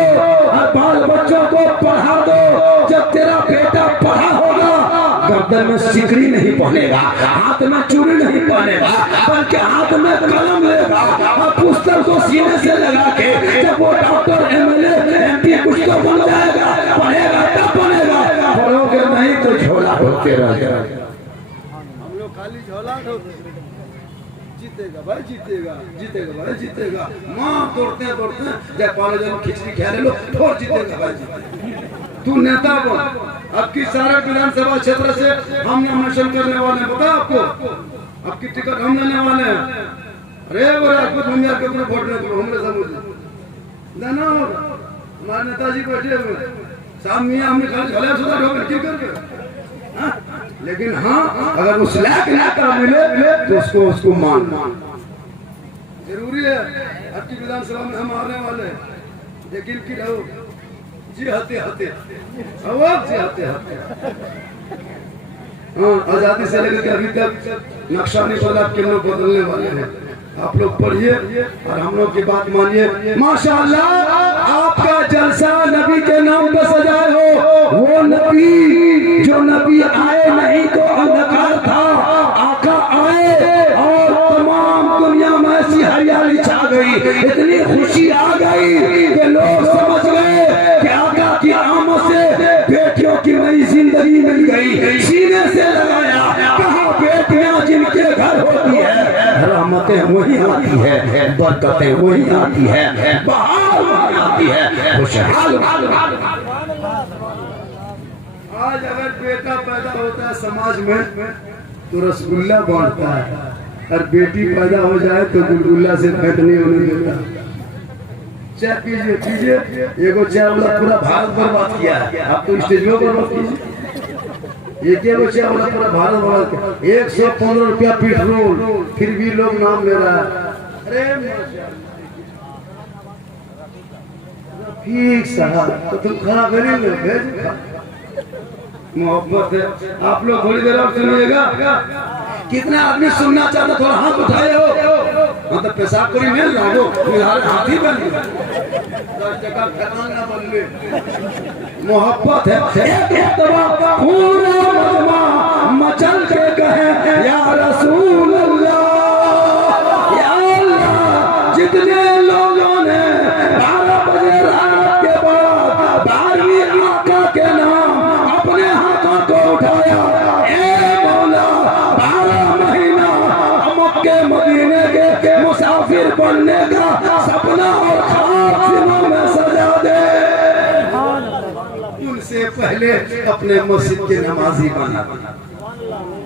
और बाल बच्चों को पढ़ा दो। जब तेरा बेटा पढ़ा होगा, गर्दन में सिकड़ी नहीं पहनेगा, हाथ में चूड़ी नहीं पहनेगा, बल्कि हाथ में कलम लेगा और पुस्तक को सीने से लगा के जब वो डॉक्टर MLA MP कुछ तो बन जाएगा, पढ़ेगा तब बनेगा। पढ़ोगे नहीं तो झोला होते रह जाएगा। हम लोग खाली झोला ढोते। जीतेगा भाई, जीतेगा, जीतेगा भाई, जीतेगा। माँ दौड़ते दौड़ते जब कॉलेज में खिचड़ी खा लो और जीतेगा भाई। तू नेता बन। अब की सारे विधानसभा क्षेत्र से हम नामांकन करने वाले हैं, बता आपको। आपकी टिकट हम लेने वाले हैं। अरे वो राजपूत मुनिया के ऊपर वोट नहीं, हमने समझ देना होगा। हमारे नेताजी बैठे हुए सामने, हमने खाली झले सुधार होकर क्यों करके। लेकिन हाँ, अगर उस लायक नेता मिले तो उसको मान जरूरी है। आपकी विधानसभा में हम आने वाले हैं, लेकिन की रहो जी हते हते अवाब जी हते हते। हाँ, आजादी से लेकर अभी तक नक्शा नहीं बदला, के लोग बदलने वाले हैं। आप लोग पढ़िए और हम लोग की बात मानिए। माशाअल्लाह आपका जलसा नबी के नाम पर सजाए हो। वो नबी जो नबी आए नहीं तो अंधकार था, आका आए और तमाम दुनिया में ऐसी हरियाली छा गई, इतनी खुशी आ गई कि लोग समझ गए कि आका की आमद से बेटियों की नई जिंदगी मिल गई। सीने से लगाया, कहा बेटियां जिनके घर होती है रहमतें वही आती है, बरकतें वही आती है, बहार वही आती है, खुशहाल। आज अगर बेटा पैदा होता है समाज में तो रसगुल्ला बांटता है, और बेटी पैदा हो जाए तो गुलगुल्ला से भेंट नहीं होने देता। चाय पीजिए पीजिए, एगो चाय वाला पूरा भारत बर्बाद किया है। आप तो स्टेज में बर्बाद कीजिए। एक चाय वाला पूरा भारत बर्बाद किया। 115 रुपया पेट्रोल, फिर भी लोग नाम ले रहा है। अरे ठीक साहब, तो तुम खाना करेंगे भेज मोहब्बत है। आप लोग थोड़ी देर और सुनिएगा। कितना आदमी सुनना चाहता, थोड़ा हाथ उठाए हो। मतलब पेशाब करी मिल रहा हो हाथी बन गया 10 टका खजान ना बन ले मोहब्बत है एक दबा पूरा मजमा मचल के कहे या रसूल अल्लाह या अल्लाह जितने लोगों ने 12 बजे रात के बाद 12वीं आका के नाम अपने हाथों को उठाया ए मौला 12 महीना मक्के मदीने के मुसाफिर बनने का सपना और ख्वाब दिलों में सजा दे उनसे पहले अपने मस्जिद के नमाजी बना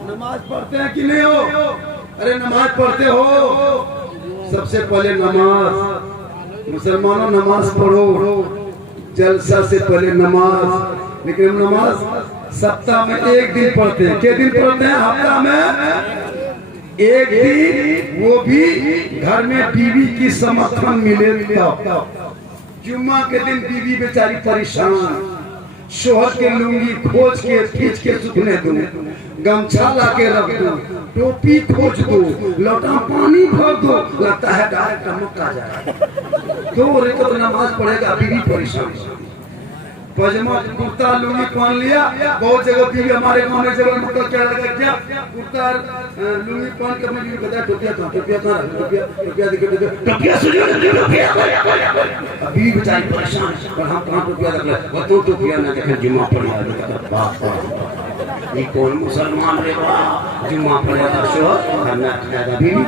नमाज पढ़ते हैं कि नहीं हो अरे नमाज पढ़ते हो सबसे पहले नमाज मुसलमानों नमाज पढ़ो जलसा से पहले नमाज लेकिन हम नमाज सप्ताह में एक दिन पढ़ते हैं के दिन पढ़ते हैं हफ्ता में एक दिन वो भी घर में बीवी की समर्थन मिले तब जुम्मा के दिन बीवी बेचारी परेशान शोहर के लुंगी खोज के खींच के सुखने दो गमछा ला के रख दो टोपी खोज दो लोटा पानी भर दो लगता है डायरेक्ट मक्का जाए तो रेखत नमाज पढ़ेगा बीवी परेशान पजामा कुर्ता लुंगी पहन लिया बहुत जगह बीवी हमारे गांव में जगह मक्का क्या लगा क्या कुर्ता लुंगी पहन के अपनी बीवी कहता है टोपिया कहां दिखे टोपिया सुनिए टोपिया बीवी बेचारी परेशान और हम कहां टोपिया रख ले वो तो टोपिया ना देखे जुम्मा पढ़ा बाप ये कौन मुसलमान रे जुम्मा पढ़ेगा शोहर खाना खाएगा बीवी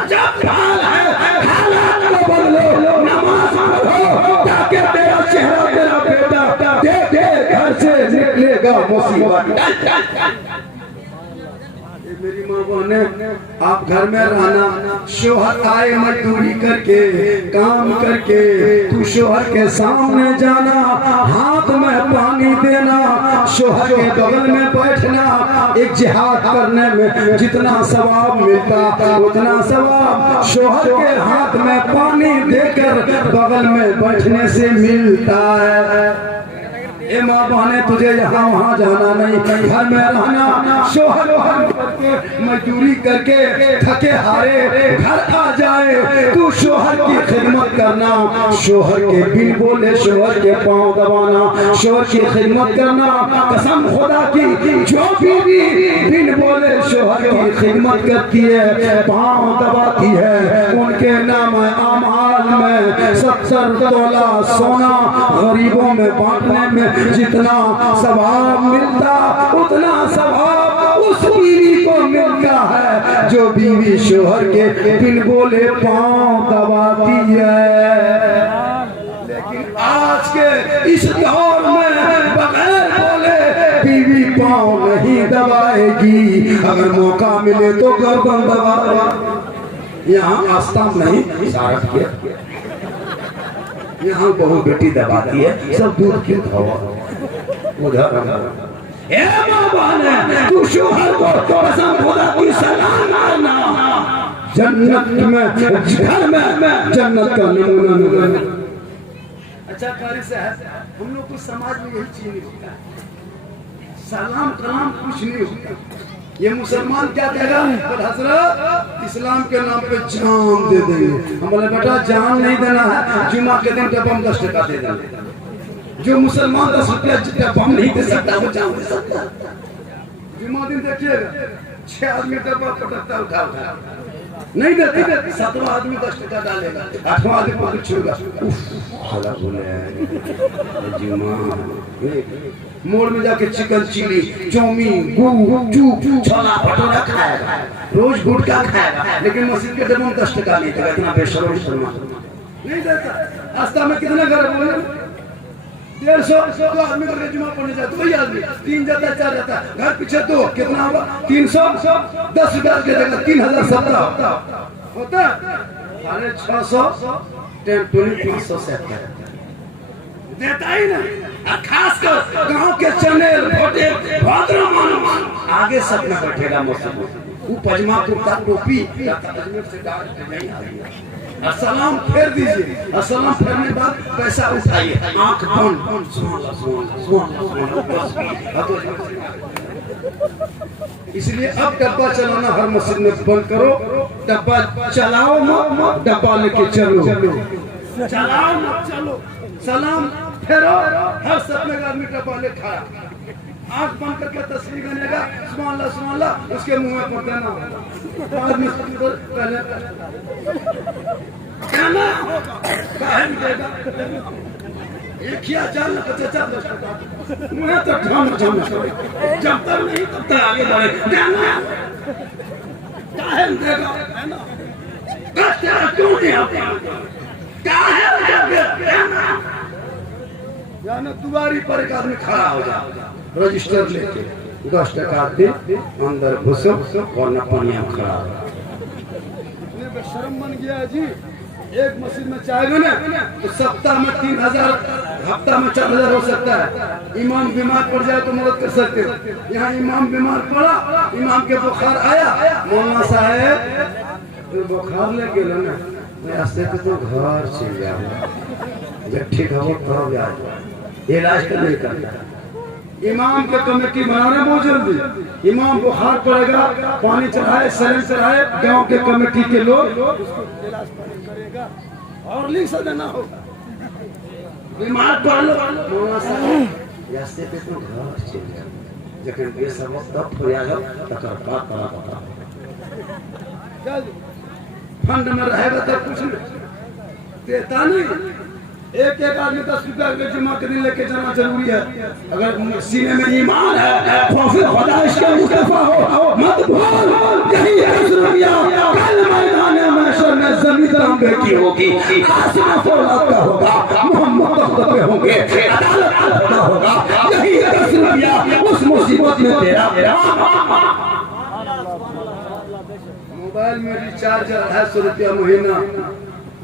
अजब हाल है हालात को बदलो नमाज पढ़ो ताकि तेरा चेहरा तेरा बेटा देख घर से निकलेगा मुसीबत मेरी माँ बहने आप घर में रहना शोहर आए मजदूरी करके काम करके तू शोहर के सामने जाना हाथ में पानी देना शोहर के बगल में बैठना एक जिहाद करने में जितना सवाब मिलता उतना सवाब शोहर के हाथ में पानी देकर बगल में बैठने से मिलता है ए माँ बहने तुझे यहाँ वहाँ जाना नहीं घर में रहना शोहर मजदूरी करके थके हारे घर आ जाए तू शोहर की खिदमत करना शोहर के बिन बोले शोहर के पाँव दबाना शोहर की खिदमत करना कसम खुदा की जो बीवी बिन बोले शोहर की खिदमत करती है पाँव दबाती है उनके नाम आमाल में 70 तोला सोना गरीबों में बांटने में जितना सवाब मिलता उतना सवाब उस बीवी को मिलता है जो बीवी शोहर के बिन बोले पाँव दबाती है लेकिन आज के इस दौर में बगैर बोले बीवी पाँव नहीं दबाएगी अगर मौका मिले तो गर्दन दबाएगा यहाँ आस्था नहीं इशारा किया यहाँ बहु बेटी दबाती है सब दूध क्यों खाओ उधर ए तू शोहर को कसम खुदा की सलाम मारना जन्नत में घर में जन्नत का नमूना अच्छा कारी साहब हम लोग को समाज में यही चीज नहीं होता सलाम कलाम कुछ नहीं होता ये मुसलमान क्या कहेगा हजरत इस्लाम के नाम पे जान दे देंगे हम बोले बेटा जान नहीं देना है जुम्मा के दिन जब हम 10 टका दे देंगे जो मुसलमान 10 रुपया बम नहीं दे सकता वो जान दे सकता जुम्मा दिन देखिएगा 6 आदमी डब्बा पटकता उठा नहीं देते 7वां आदमी 10 टका डालेगा 8वां आदमी पकड़ छूगा मोड़ में जाके चिकन चिली चाउमीन छोला भटूरा खाएगा रोज गुटखा खाएगा लेकिन मस्जिद के डब्बे में 10 टका नहीं देगा इतना बेशर्म मुसलमान नहीं देता रास्ता में कितना घर बोले 150 तो आदमी करके जुमा पढ़ने जाते वही आदमी 3 जाता 4 जाता घर पीछे 2 कितना होगा 300 10 रुपया के जगह 3070 होता 650 500 से देता ही ना खासकर गांव के चैनल भोटे आगे सब में बैठेगा मस्जिद वो पजमा कुर्ता टोपी अस्सलाम फेर दीजिए अस्सलाम फेरने बाद पैसा उठाइए आंख बंद इसलिए अब डब्बा चलाना हर मस्जिद में बंद करो। डब्बा चलाओ मत, डब्बा लेके चलो। चलाओ मत, चलो। सलाम फेरो, हर सपने का आदमी डब्बा ले खाया, आंख बंद करके तस्वीर बनेगा, सुभान अल्लाह, उसके मुंह में पड़ देना आदमी पहले कहना होगा, काहे देगा एक ही जान ना पचा मैं तो ढाम जब तक नहीं तब तक आगे बढ़े कहना काहे देगा, है ना तेरा क्यों नहीं आता, काहे देगा यानी दुआरी पर एक आदमी खड़ा हो जाए, रजिस्टर लेके 10 टका दे, अंदर घुसो और न पानिया खड़ा हो। शर्म बन गया जी। एक मस्जिद में चाहेगा ना तो सप्ताह में 3000, हफ्ता में 4000 हो सकता है। इमाम बीमार पड़ जाए तो मदद कर सकते हो। यहाँ इमाम बीमार पड़ा, इमाम के बुखार आया, मौलाना साहब तो बुखार ले गए ना, रास्ते पे तो घर चल जाओ, जब ठीक हो तब जाओ, इलाज तो नहीं करता। इमाम के कमेटी बनाना बहुत जल्दी। इमाम बुखार पड़ेगा, पानी चढ़ाए, सैलन चढ़ाए, गांव के कमेटी के लोग उसको इलाज करेगा और लिख से देना होगा। बीमार पड़ लो रास्ते पे तो घर चल जाओ, जखन बेसब तब हो जाओ तकर बात बता फंड में रहेगा तब कुछ देता नहीं। एक आदमी 10 रुपया के जुम्मा के दिन लेके जाना जरूरी है। अगर सीने में ईमान है तो फिर खुदा इसका मुस्तफा हो मत भूल, यही 10 रुपया कल मैदान महशर में जमीन तरह बेटी होगी, आसमान फौलाद का होगा, मोहम्मद तख्त पे होंगे, अदालत का होगा, यही 10 रुपया उस मुसीबत में तेरा। मोबाइल में रिचार्ज 250 रुपया महीना,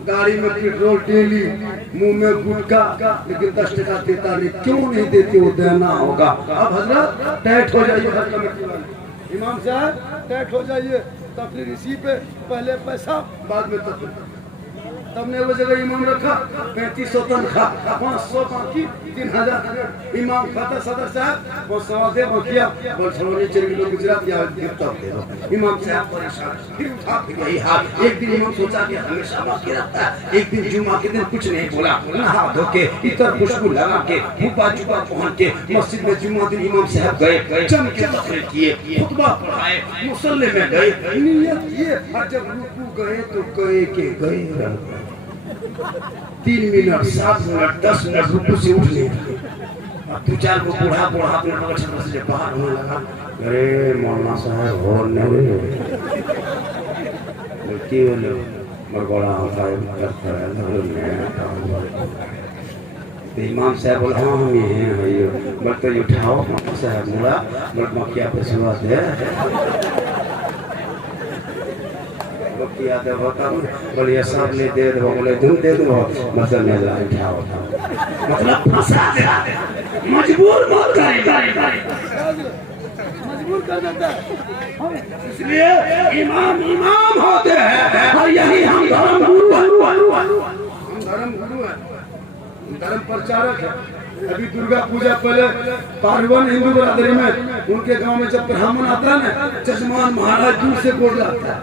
गाड़ी में पेट्रोल डेली, मुंह में गुटखा, लेकिन 10 टका देता नहीं। क्यों नहीं देते, वो देना होगा। अब हजरत टैट हो जाइए, हर कमेटी वाले इमाम साहब टैट हो जाइए, तकरीर इसी पे पहले पैसा बाद में तकरीर। तब ने वो जगह इमाम रखा 3500 तनख्वाह, 500 बाकी 3000 इमाम खाता सदर साहब वो सवादे बकिया बोल छोड़ने चले लोग गुजरात या तब दे दो। इमाम साहब परेशान, फिर उठा फिर यही हाल। एक दिन इमाम सोचा कि हमेशा बाकी रखता है, एक दिन जुम्मा के दिन कुछ नहीं बोला, नहा धो के इतर खुशबू लगा के मुब्बा जुब्बा पहन के मस्जिद में जुम्मा दिन इमाम साहब गए, जम के तकरीर किए, खुतबा पढ़ाए, मुसल्ले में गए, नियत ये। और जब रुकू गए तो गए के गए 3 मिनट 7 मिनट 10 मिनट रुकू से उठ ले। अब 2-4 को बूढ़ा अपने बगल से बाहर होने लगा, अरे मौलाना साहब हो नहीं क्यों मरगोड़ा होता है। इमाम साहब बोला हाँ हम ये हैं भैया, बट तो उठाओ मौलाना साहब बोला बट मक्खिया पे शुरुआत है किया दे होता बोलिए सब ने दे दो, बोले तुम दे दो, मतलब मैं ला उठाओ, मतलब फंसा दे, मजबूर मत करेगा, मजबूर कर देता है। इसलिए इमाम होते हैं और यही हम धर्म गुरु हैं, धर्म प्रचारक है। अभी दुर्गा पूजा पहले पार्वन हिंदू बरादरी में उनके गांव में जब ब्राह्मण आता है ना, जजमान महाराज दूर से गोड़ लगता है।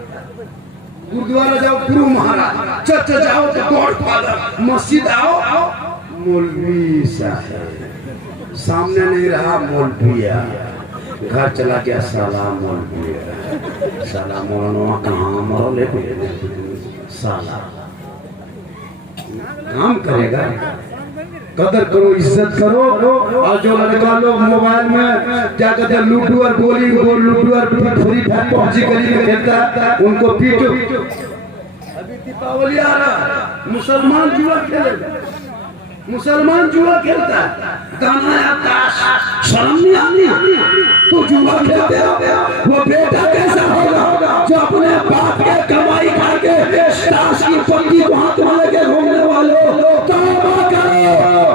गुरुद्वारा जाओ गुरु महाराज, चर्च जाओ तो गॉड फादर, मस्जिद आओ मौलवी साहब, सामने नहीं रहा मौलविया, घर चला गया साला मौलविया, साला मौलाना कहाँ मौले साला काम करेगा। कदर करो, इज्जत करो। और जो लड़का लोग मोबाइल में क्या कहते हैं लूडो और गोली लूडो और फ्री फायर पबजी गली में खेलता है, उनको पीटो। अभी दीपावली आ रहा, मुसलमान जुआ खेलेगा, मुसलमान जुआ खेलता है, गाना या ताश, शर्म नहीं आती तो जुआ खेलते हो। वो बेटा कैसा होगा जो अपने बाप के कमाई खा के ताश की पत्ती को हाथ में लेके घूमने वाले हो। तौबा करो,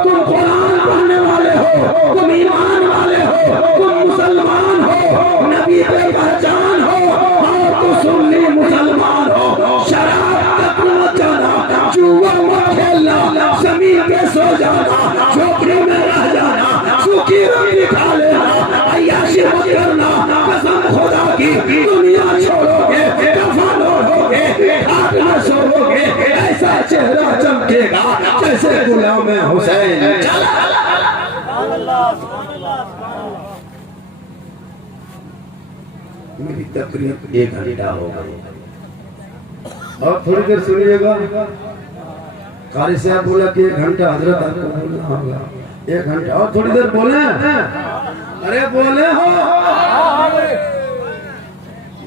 तुम कुरान पढ़ने वाले हो, तुम ईमान वाले हो, तुम मुसलमान हो, नबी पे पहचान हो, और तो सुन्नी मुसलमान हो। शराब तक मत जाना, जुआ मत खेलना, जमीन पे सो जाना, झोपड़ी में रह जाना, सूखी रोटी खा लेना, अय्याशी मत करना। कसम खुदा की दुनिया छोड़ोगे, कफन ओढ़ोगे, घाट में सोओगे, ऐसा चेहरा चमकेगा जैसे गुलाम हुसैन। मेरी तकरीब 1 घंटा हो गई और थोड़ी देर सुनिएगा। कारी साहब बोला कि 1 घंटा हजरत आपको बोलना होगा, 1 घंटा और थोड़ी देर बोले। अरे बोले हो,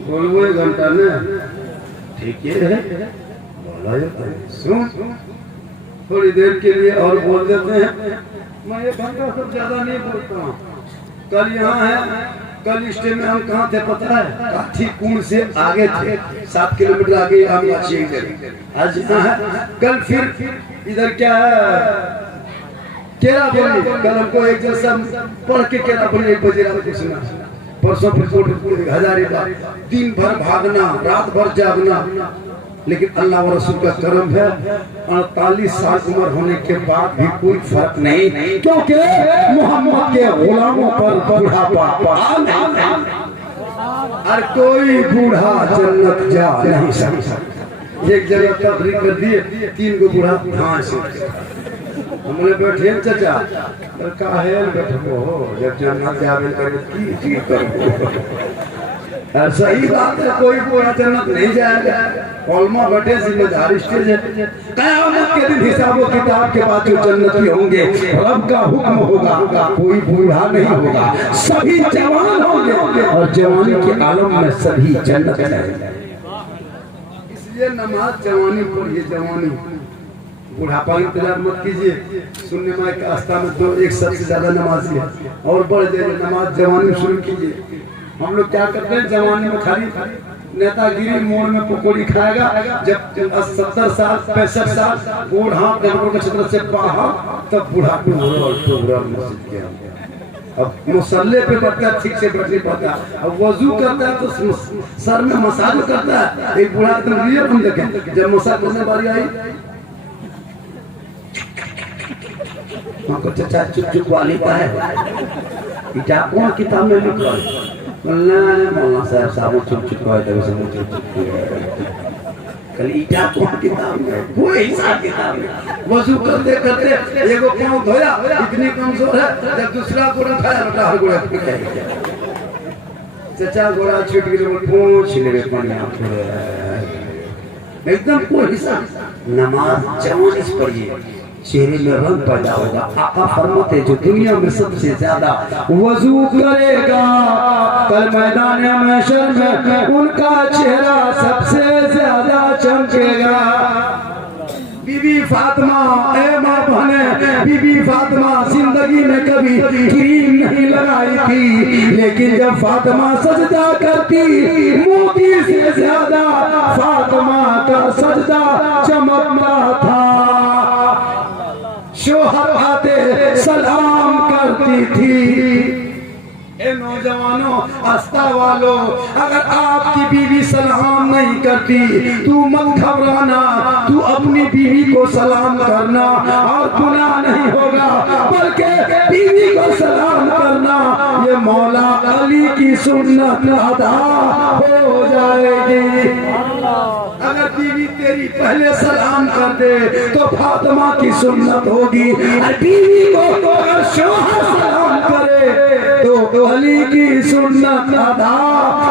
बोलो 1 घंटा ने ठीक है, बोला सुन थोड़ी देर के लिए और बोल देते हैं। मैं 1 घंटा से ज्यादा नहीं बोलता हूँ। कल यहाँ है, कल स्टे में हम कहाँ थे पता है? काठी कुंड से आगे थे, 7 किलोमीटर आगे हम आज यहाँ है। कल फिर इधर क्या है, केरा बोली। कल हमको एक जैसा पढ़ के केरा बोली 1 बजे रात को सुना। परसों फिर हजारीबाग, दिन भर भागना, रात भर जागना। लेकिन अल्लाह और रसूल का करम है, 48 साल उम्र होने के बाद भी कोई फर्क नहीं, क्योंकि मोहम्मद के गुलामों पर बुढ़ापा और कोई बूढ़ा जन्नत जा नहीं सकता। एक जगह तकरीर कर दिए, 3 गो बूढ़ा ध्यान से हमने बैठे चाचा का है बैठो जब जन्नत जावे करे की चीज करो। सही बात है, कोई बूढ़ा जन्नत नहीं जाएगा। कौलमा बैठे जिम्मेदारी स्टेज है। क़यामत के दिन हिसाब व किताब के बाद जो जन्नती होंगे, रब का हुक्म होगा, कोई बूढ़ा नहीं होगा, सभी जवान होंगे और जवानी के आलम में सभी जन्नत जाएंगे। इसलिए नमाज जवानी पढ़िए, जवानी बुढ़ापा इंतजार मत कीजिए। सुनने में एक आस्था में 1 सबसे ज्यादा नमाजी है और बढ़ जाए नमाज जवानी शुरू कीजिए। हम लोग क्या करते हैं जवानी में खाली नेतागिरी मोड़ में पकौड़ी खाएगा, जब 70 साल 65 साल गोड़ हाथ के क्षेत्र से बाहर तब बुढ़ापे अब मुसल्ले पे बैठता है, ठीक से बैठ नहीं पाता। अब वजू करता है तो सर में मसाज करता है। एक बूढ़ा एकदम रियल बन लगे, जब मसाज करने बारी आई हमको चाचा चुप चुप वाली का है कौन किताब में लिखा है? मौलाना साहब साहब चुप चुप कल ईटा कौन किताब में, वो हिसाब किताब में। वजू करते करते एगो पाँव धोया, इतनी कमजोर है, जब दूसरा गोड़ा उठाया बेटा हर गोड़ा टूट गया। चाचा गोड़ा छूट गया, पूछ ले एकदम कोई हिसाब। नमाज जवानी पढ़िए, चेहरे में रंग पैदा होगा। आका फरमाते जो दुनिया में सबसे ज्यादा वजू करेगा कल मैदान महशर में उनका चेहरा सबसे ज्यादा चमकेगा। बीबी फातिमा, ए माँ बहने, बीबी फातिमा जिंदगी में कभी क्रीम नहीं लगाई थी, लेकिन जब फातिमा सजदा करती मोती से ज्यादा फातिमा का सजदा चमकता था। शोहर आते सलाम करती थी। ए नौजवानों, आस्था वालों, अगर आपकी बीवी सलाम नहीं करती तू मत घबराना, तू अपनी बीवी को सलाम करना और गुनाह नहीं होगा, बल्कि बीवी को सलाम करना ये मौला अली की सुन्नत अदा हो जाएगी। अगर बीवी तेरी पहले सलाम कर दे तो फातिमा की सुन्नत होगी, और बीवी को अगर शोहर सलाम करे तो अली की सुन्नत अदा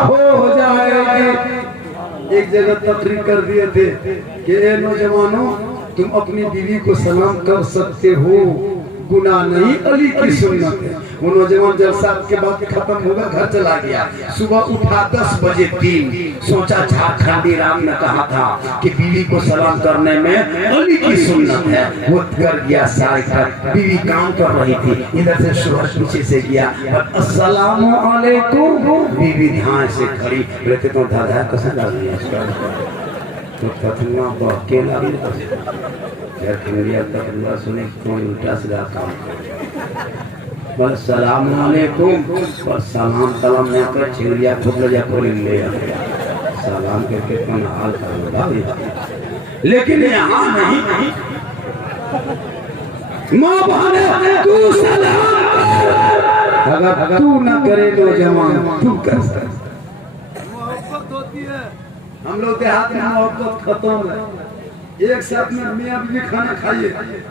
हो जाएगी। एक जगह तकरीर कर दिए थे कि ए नौजवानों, तुम अपनी बीवी को सलाम कर सकते हो, गुनाह नहीं, अली की सुन्नत है। वो नौजवान जलसा के बाद खत्म होगा, घर चला गया। सुबह उठा 10 बजे 3, सोचा झारखंडी राम ने कहा था कि बीवी को सलाम करने में अली की सुन्नत है, वो कर गया। सारे घर बीवी काम कर रही थी, इधर से शोहर पीछे से गया, अस्सलामु अलैकुम, बीवी ध्यान से खड़ी रहते तो दादा कैसा लग रहा है तो कथना बहके लगी इंडिया तक सुने कौन उल्टा सीधा काम कर सलाम अलैकुम पर सलाम तलाम नहीं कर चिड़िया खुद जा खोल ले सलाम करके कौन हाल कर। लेकिन यहाँ नहीं, माँ बहने तू सलाम अगर तू ना करे तो जवान तू कर सकता। मोहब्बत होती है, हम लोग देहात में मोहब्बत खत्म है। एक साथ में मियां बीवी खाना खाइए,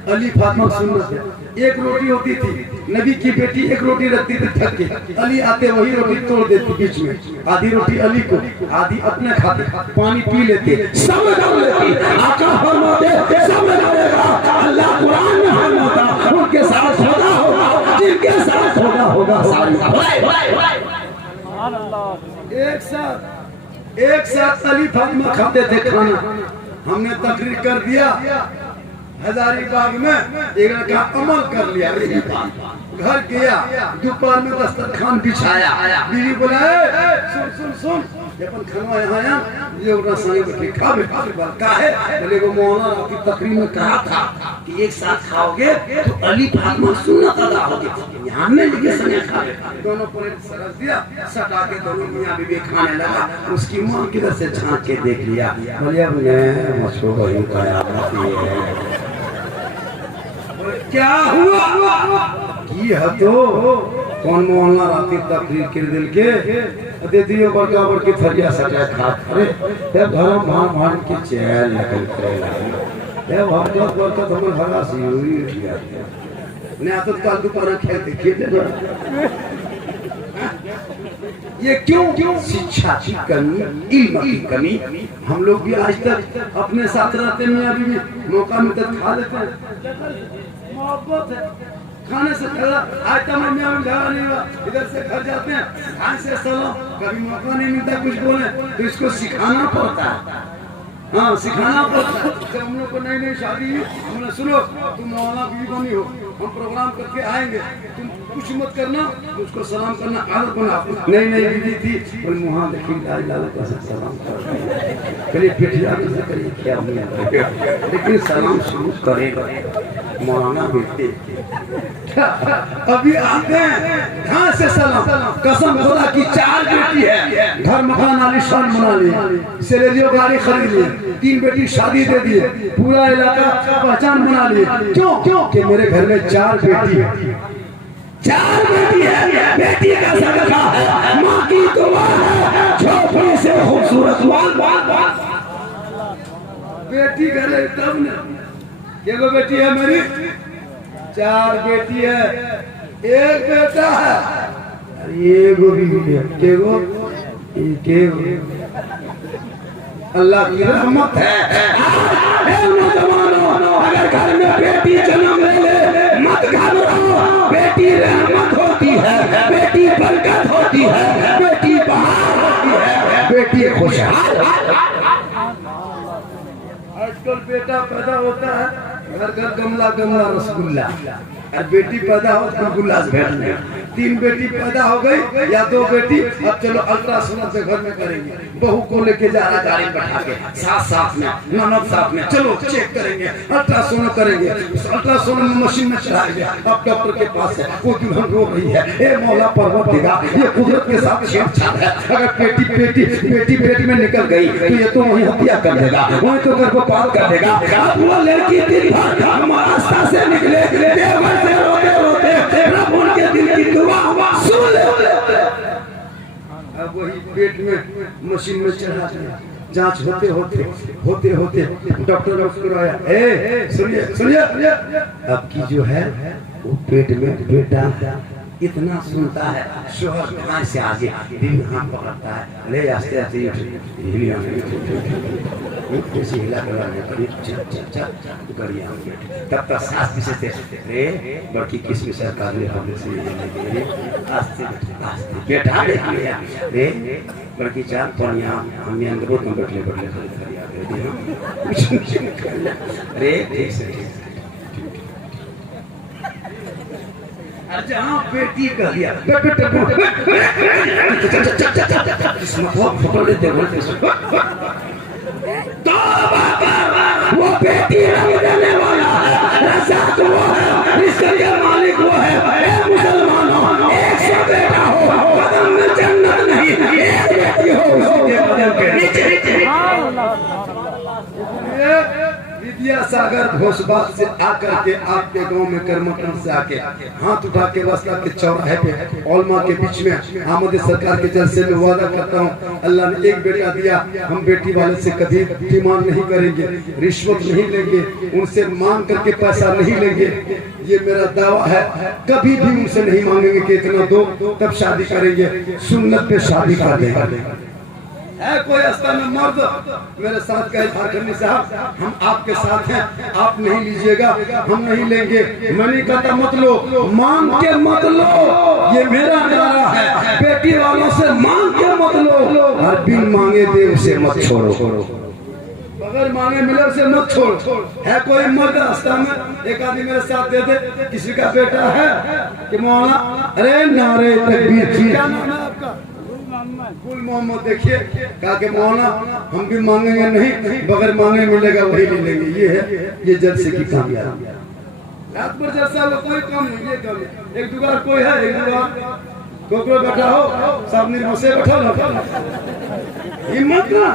अली फातिमा सुन्नत है। एक रोटी होती थी, नबी की बेटी एक रोटी रखती थी थक के, अली आते वही रोटी तोड़ देती बीच में, आधी रोटी अली को आधी अपने खाते, पानी पी लेते, सब डाल लेती। आका फरमाते सब डालेगा, अल्लाह कुरान में फरमाता उनके साथ सौदा होगा जिनके साथ सौदा होगा। एक साथ अली फातिमा खाते थे खाना। हमने तकरीर कर दिया हजारीबाग में, एक लड़का अमल कर लिया, घर गया, दोपहर में दस्तरखान बिछाया, बीवी बुलाए सुन सुन सुन अपन खाना यहाँ आया, ये उठा साई बैठे खा का है। बोले वो मौलाना आपकी तकरीर में कहा था कि एक साथ खाओगे तो अली फातिमा सुन्नत अदा होगी, यहाँ में लेके संगे खा। दोनों प्लेट सरस दिया, सटा के दोनों मियां बीवी खाने लगा। उसकी मां किधर से झांक के देख लिया, बोले अब मशहूर वही क्या हुआ की है तो कौन मोहल्ला राती तकरीर कर दिल के दे दियो बड़का बड़की थरिया सटा खा अरे ते धर्म भान की चैन निकल करे ये भगत बरकत हमर भगा सी हुई उठिया ने आदत काल दोपहर खेते ये क्यों शिक्षा की कमी, इल्म की कमी। हम लोग भी आज तक अपने साथ रहते हैं, अभी भी मौका मिलता खा लेते हैं। मोहब्बत है खाने से पहले आज तक मैं झगड़ा नहीं हुआ, इधर से घर जाते हैं खाने से सलाम, कभी मौका नहीं मिलता कुछ बोले तो इसको सिखाना पड़ता है। हाँ सिखाना पड़ता है। जब हम लोग को नई नई शादी हुई, हमने सुनो तुम मौलाना बीवी बनी हो, हम प्रोग्राम करके आएंगे, तुम कुछ मत करना, तो उसको सलाम करना आदत बना। नई नई बीवी थी, बोले मुहा देखिए कैसे सलाम कर, चलिए पिटिया कैसे करिए क्या नहीं, लेकिन सलाम शुरू करेगा मौलाना बेटे अभी आते हैं ध्यान से सलाम। कसम खुदा की 4 बेटी है, घर मकान आलीशान बना लिए, सेलेरियो गाड़ी खरीद लिए, 3 बेटी शादी दे दिए, पूरा इलाका पहचान बना लिए। क्यों कि मेरे घर में 4 बेटी है, 4 बेटी है। बेटी का सदका है, माँ की दुआ है, झोपड़ी से खूबसूरत बेटी घरे तब न एगो बेटी है मेरी, 4 बेटी है, एक बेटा है, एगो बीवी है, केगो अल्लाह की रहमत है। अगर घर में बेटी जन्म ले मत घबराओ, बेटी रहमत होती है, बेटी बरकत होती है, बेटी बहार होती है, बेटी खुशहाल। आजकल बेटा पैदा होता है घर घर गमला गमला रसगुल्ला, और बेटी पैदा हो तो गुल्ला से भेज नहीं। 3 बेटी पैदा हो गई या 2 बेटी, अब चलो अल्ट्रासाउंड से घर में करेंगे, बहू को लेके जा रहा गाड़ी बैठा के, साथ में ननद साथ में, चलो चेक करेंगे, अल्ट्रासाउंड करेंगे, अल्ट्रासाउंड मशीन में चलाएंगे। अब डॉक्टर के पास है, वो दुल्हन रो रही है, ए मौला पर्वत देगा, ये कुदरत के साथ छेड़छाड़ है। अगर बेटी पेट में निकल गई तो ये तो वही हत्या कर देगा, वही तो गर्भपात कर देगा। अब वो लड़की दिन भर रास्ता से निकले, देवर से रोते रोते रब उनके दिल की दुआ सुन ले। अब वही पेट में मशीन में चढ़ा दिया, जांच होते होते डॉक्टर ने उसको आया, ए सुनिए अब की जो है वो पेट में बेटा इतना सुनता है, शोहर कहाँ से आगे दिल हाथ पकड़ता है, ले आस्ते आस्ते हिला गड़िया, तब तक सास पीछे से रे बड़की किस्म सरकार ने बेटा देख लिया रे बड़की 4 पनिया हम अंदर में बैठले रे ठीक से जहाँ बेटी कह दिया फोटो लेते वो बेटी रंग देने वाला रज़ाक वो है, रिज़्क़ के मालिक वो है। मुसलमानों एक से बेटा हो कदम में जन्नत नहीं, एक बेटी हो उसके कदम के नीचे। विद्यासागर भोसबाद से आकर के आपके गांव में करमटन से आके हाथ उठा के वस्ता के चौराहे पे औलमा के बीच में आमद सरकार के जलसे में वादा करता हूँ, अल्लाह ने एक बेटा दिया, हम बेटी वाले से कभी डिमांड नहीं करेंगे, रिश्वत नहीं लेंगे, उनसे मांग करके पैसा नहीं लेंगे। ये मेरा दावा है, कभी भी उनसे नहीं मांगेंगे कि इतना दो तब शादी करेंगे, सुन्नत पे शादी कर देंगे। है कोई रास्ता में मर्द मेरे साथ कहे झारखंडी साहब हम आपके साथ हैं, आप नहीं लीजिएगा, हम नहीं लेंगे। मैं नहीं कहता मत लो, मांग के मत लो, ये मेरा नारा है, बेटी वालों से मांग के मत लो, और बिन मांगे देव से मत छोड़ो, बगैर मांगे मिले से मत छोड़। है कोई मर्द रास्ता में, एक आदमी मेरे साथ दे दे, किसी का बेटा है कि मौलाना, अरे नारे तकबीर, क्या नाम है आपका? गुल मोहम्मद। देखिए कहा कि मौलाना हम भी मांगेंगे नहीं, बगैर मांगे मिलेगा वही ले लेंगे। ये है ये जलसे की कामयाबी। रात भर जलसा हो, कोई काम नहीं, ये काम है। एक जुगाड़ कोई है, एक जुगाड़ कोकरो बैठा हो, सामने मुझसे बैठा हो, हिम्मत ना,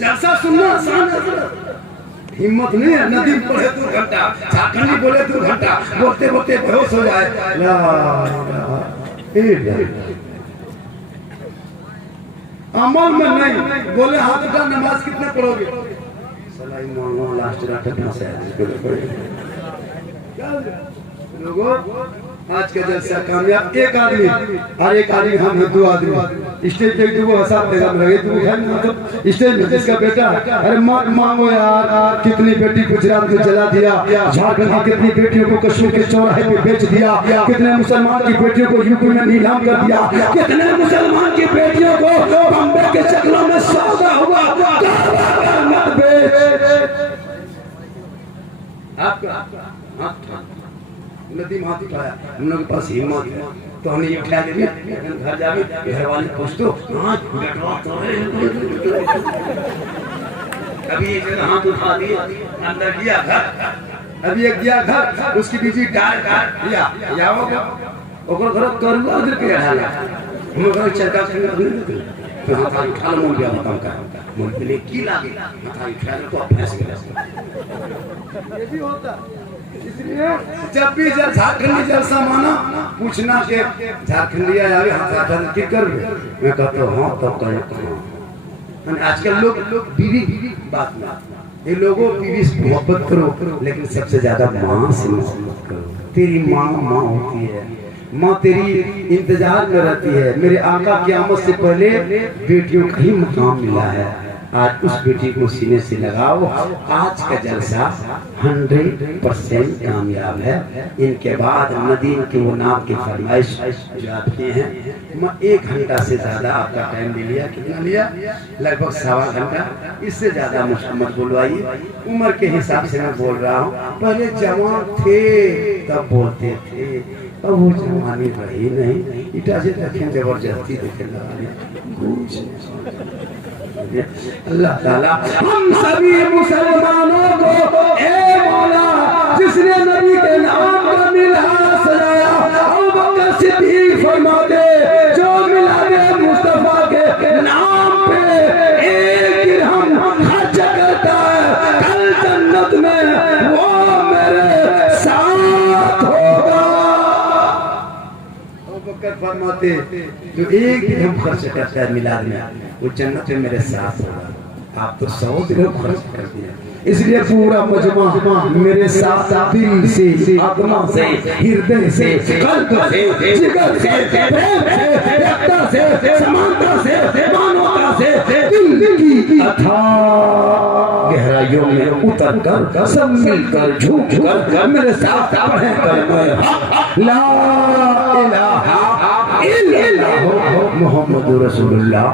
जलसा सुनना आसान है, हिम्मत नहीं है। नदी पढ़े 2 घंटा, झारखंडी बोले 2 घंटा, बोलते बोलते बेहोश हो जाए। अमल में नहीं बोले हाथ उठा, नमाज कितने पढ़ोगे? लास्ट लोगों आज का जलसा कामयाब। एक आदमी और एक आदमी, हम 2 आदमी स्टेज पे 2 हिसाब देगा लगे, 2 मतलब स्टेज में जिसका बेटा, अरे मांगो यार, कितनी बेटी गुजरात में जला दिया, झारखंड की कितनी बेटियों को कश्मीर के चौराहे पे बेच दिया, कितने मुसलमान की बेटियों को यूपी में नीलाम कर दिया, कितने मुसलमान की बेटियों को बॉम्बे के चक्लों में सौदा हुआ। मत बेच। आपका नदी माती पाया, हम लोग के पास हिम्मत है तो हमने ये उठा लिया, घर जाके घर वाले पूछ तो हाँ अभी एक हाथ उठा दिए, अंदर गया घर, अभी एक गया घर, उसकी बीजी डाल दिया जाओ ओकर घर करुआ उधर के डाला, हम लोग चरका करने तो हाथ उठा लो, मोल गया काम का मोल के लिए की लागे हाथ उठा लो तो अभ्यास कर। ये भी होता इसलिए जब भी झारखंडी जलसा माना पूछना के झारखंडी आवे हाथ की कर, मैं कहता हूँ हाँ तब कर। आजकल लोग बीवी बात में, ये लोगों बीवी से मोहब्बत करो, लेकिन सबसे ज्यादा माँ से मोहब्बत करो। तेरी माँ माँ होती है, माँ तेरी इंतजार में रहती है। मेरे आका क़यामत से पहले बेटियों का ही मकाम मिला है, आज उस बेटी को सीने से लगाओ। आज का जलसा 100% कामयाब है। इनके बाद नदीम के वो नाम की फरमाइश जो आपके हैं, मैं 1 घंटा से ज्यादा आपका टाइम ले लिया। कितना लिया? लगभग 1.25 घंटा, इससे ज्यादा मुझको मत बुलवाइए। उम्र के हिसाब से मैं बोल रहा हूँ, पहले जवान थे तब बोलते थे, अब वो जवानी रही नहीं, इटा से देखें जबरदस्ती देखे लगा कुछ। अल्लाह ताला हम सभी मुसलमानों को ए मौला जिसने नबी के नाम का मिलाद सजाया, अबू बकर सिद्दीक फरमा दे जो मिलादे मुस्तफा के नाम पे 1 दिरहम खर्च करता है, कल जन्नत में वो मेरे साथ होगा। अबू बकर फरमाते जो 1 दिरहम खर्च करता है मिलाद में, वो जन्नत में मेरे साथ होगा। आप तो 100 दिरहम खर्च कर दिया, इसलिए पूरा मजमा मेरे साथ दिल से, आत्मा से, हृदय से, कल्ब से, जिगर से, प्रेम से, एकता से, समानता से, मानवता से, दिल की अथाह गहराइयों में उतर कर सब मिलकर झूठ कर मेरे साथ पढ़े कलमा ला इलाहा इल्लल्लाह मुहम्मदुर रसूलुल्लाह।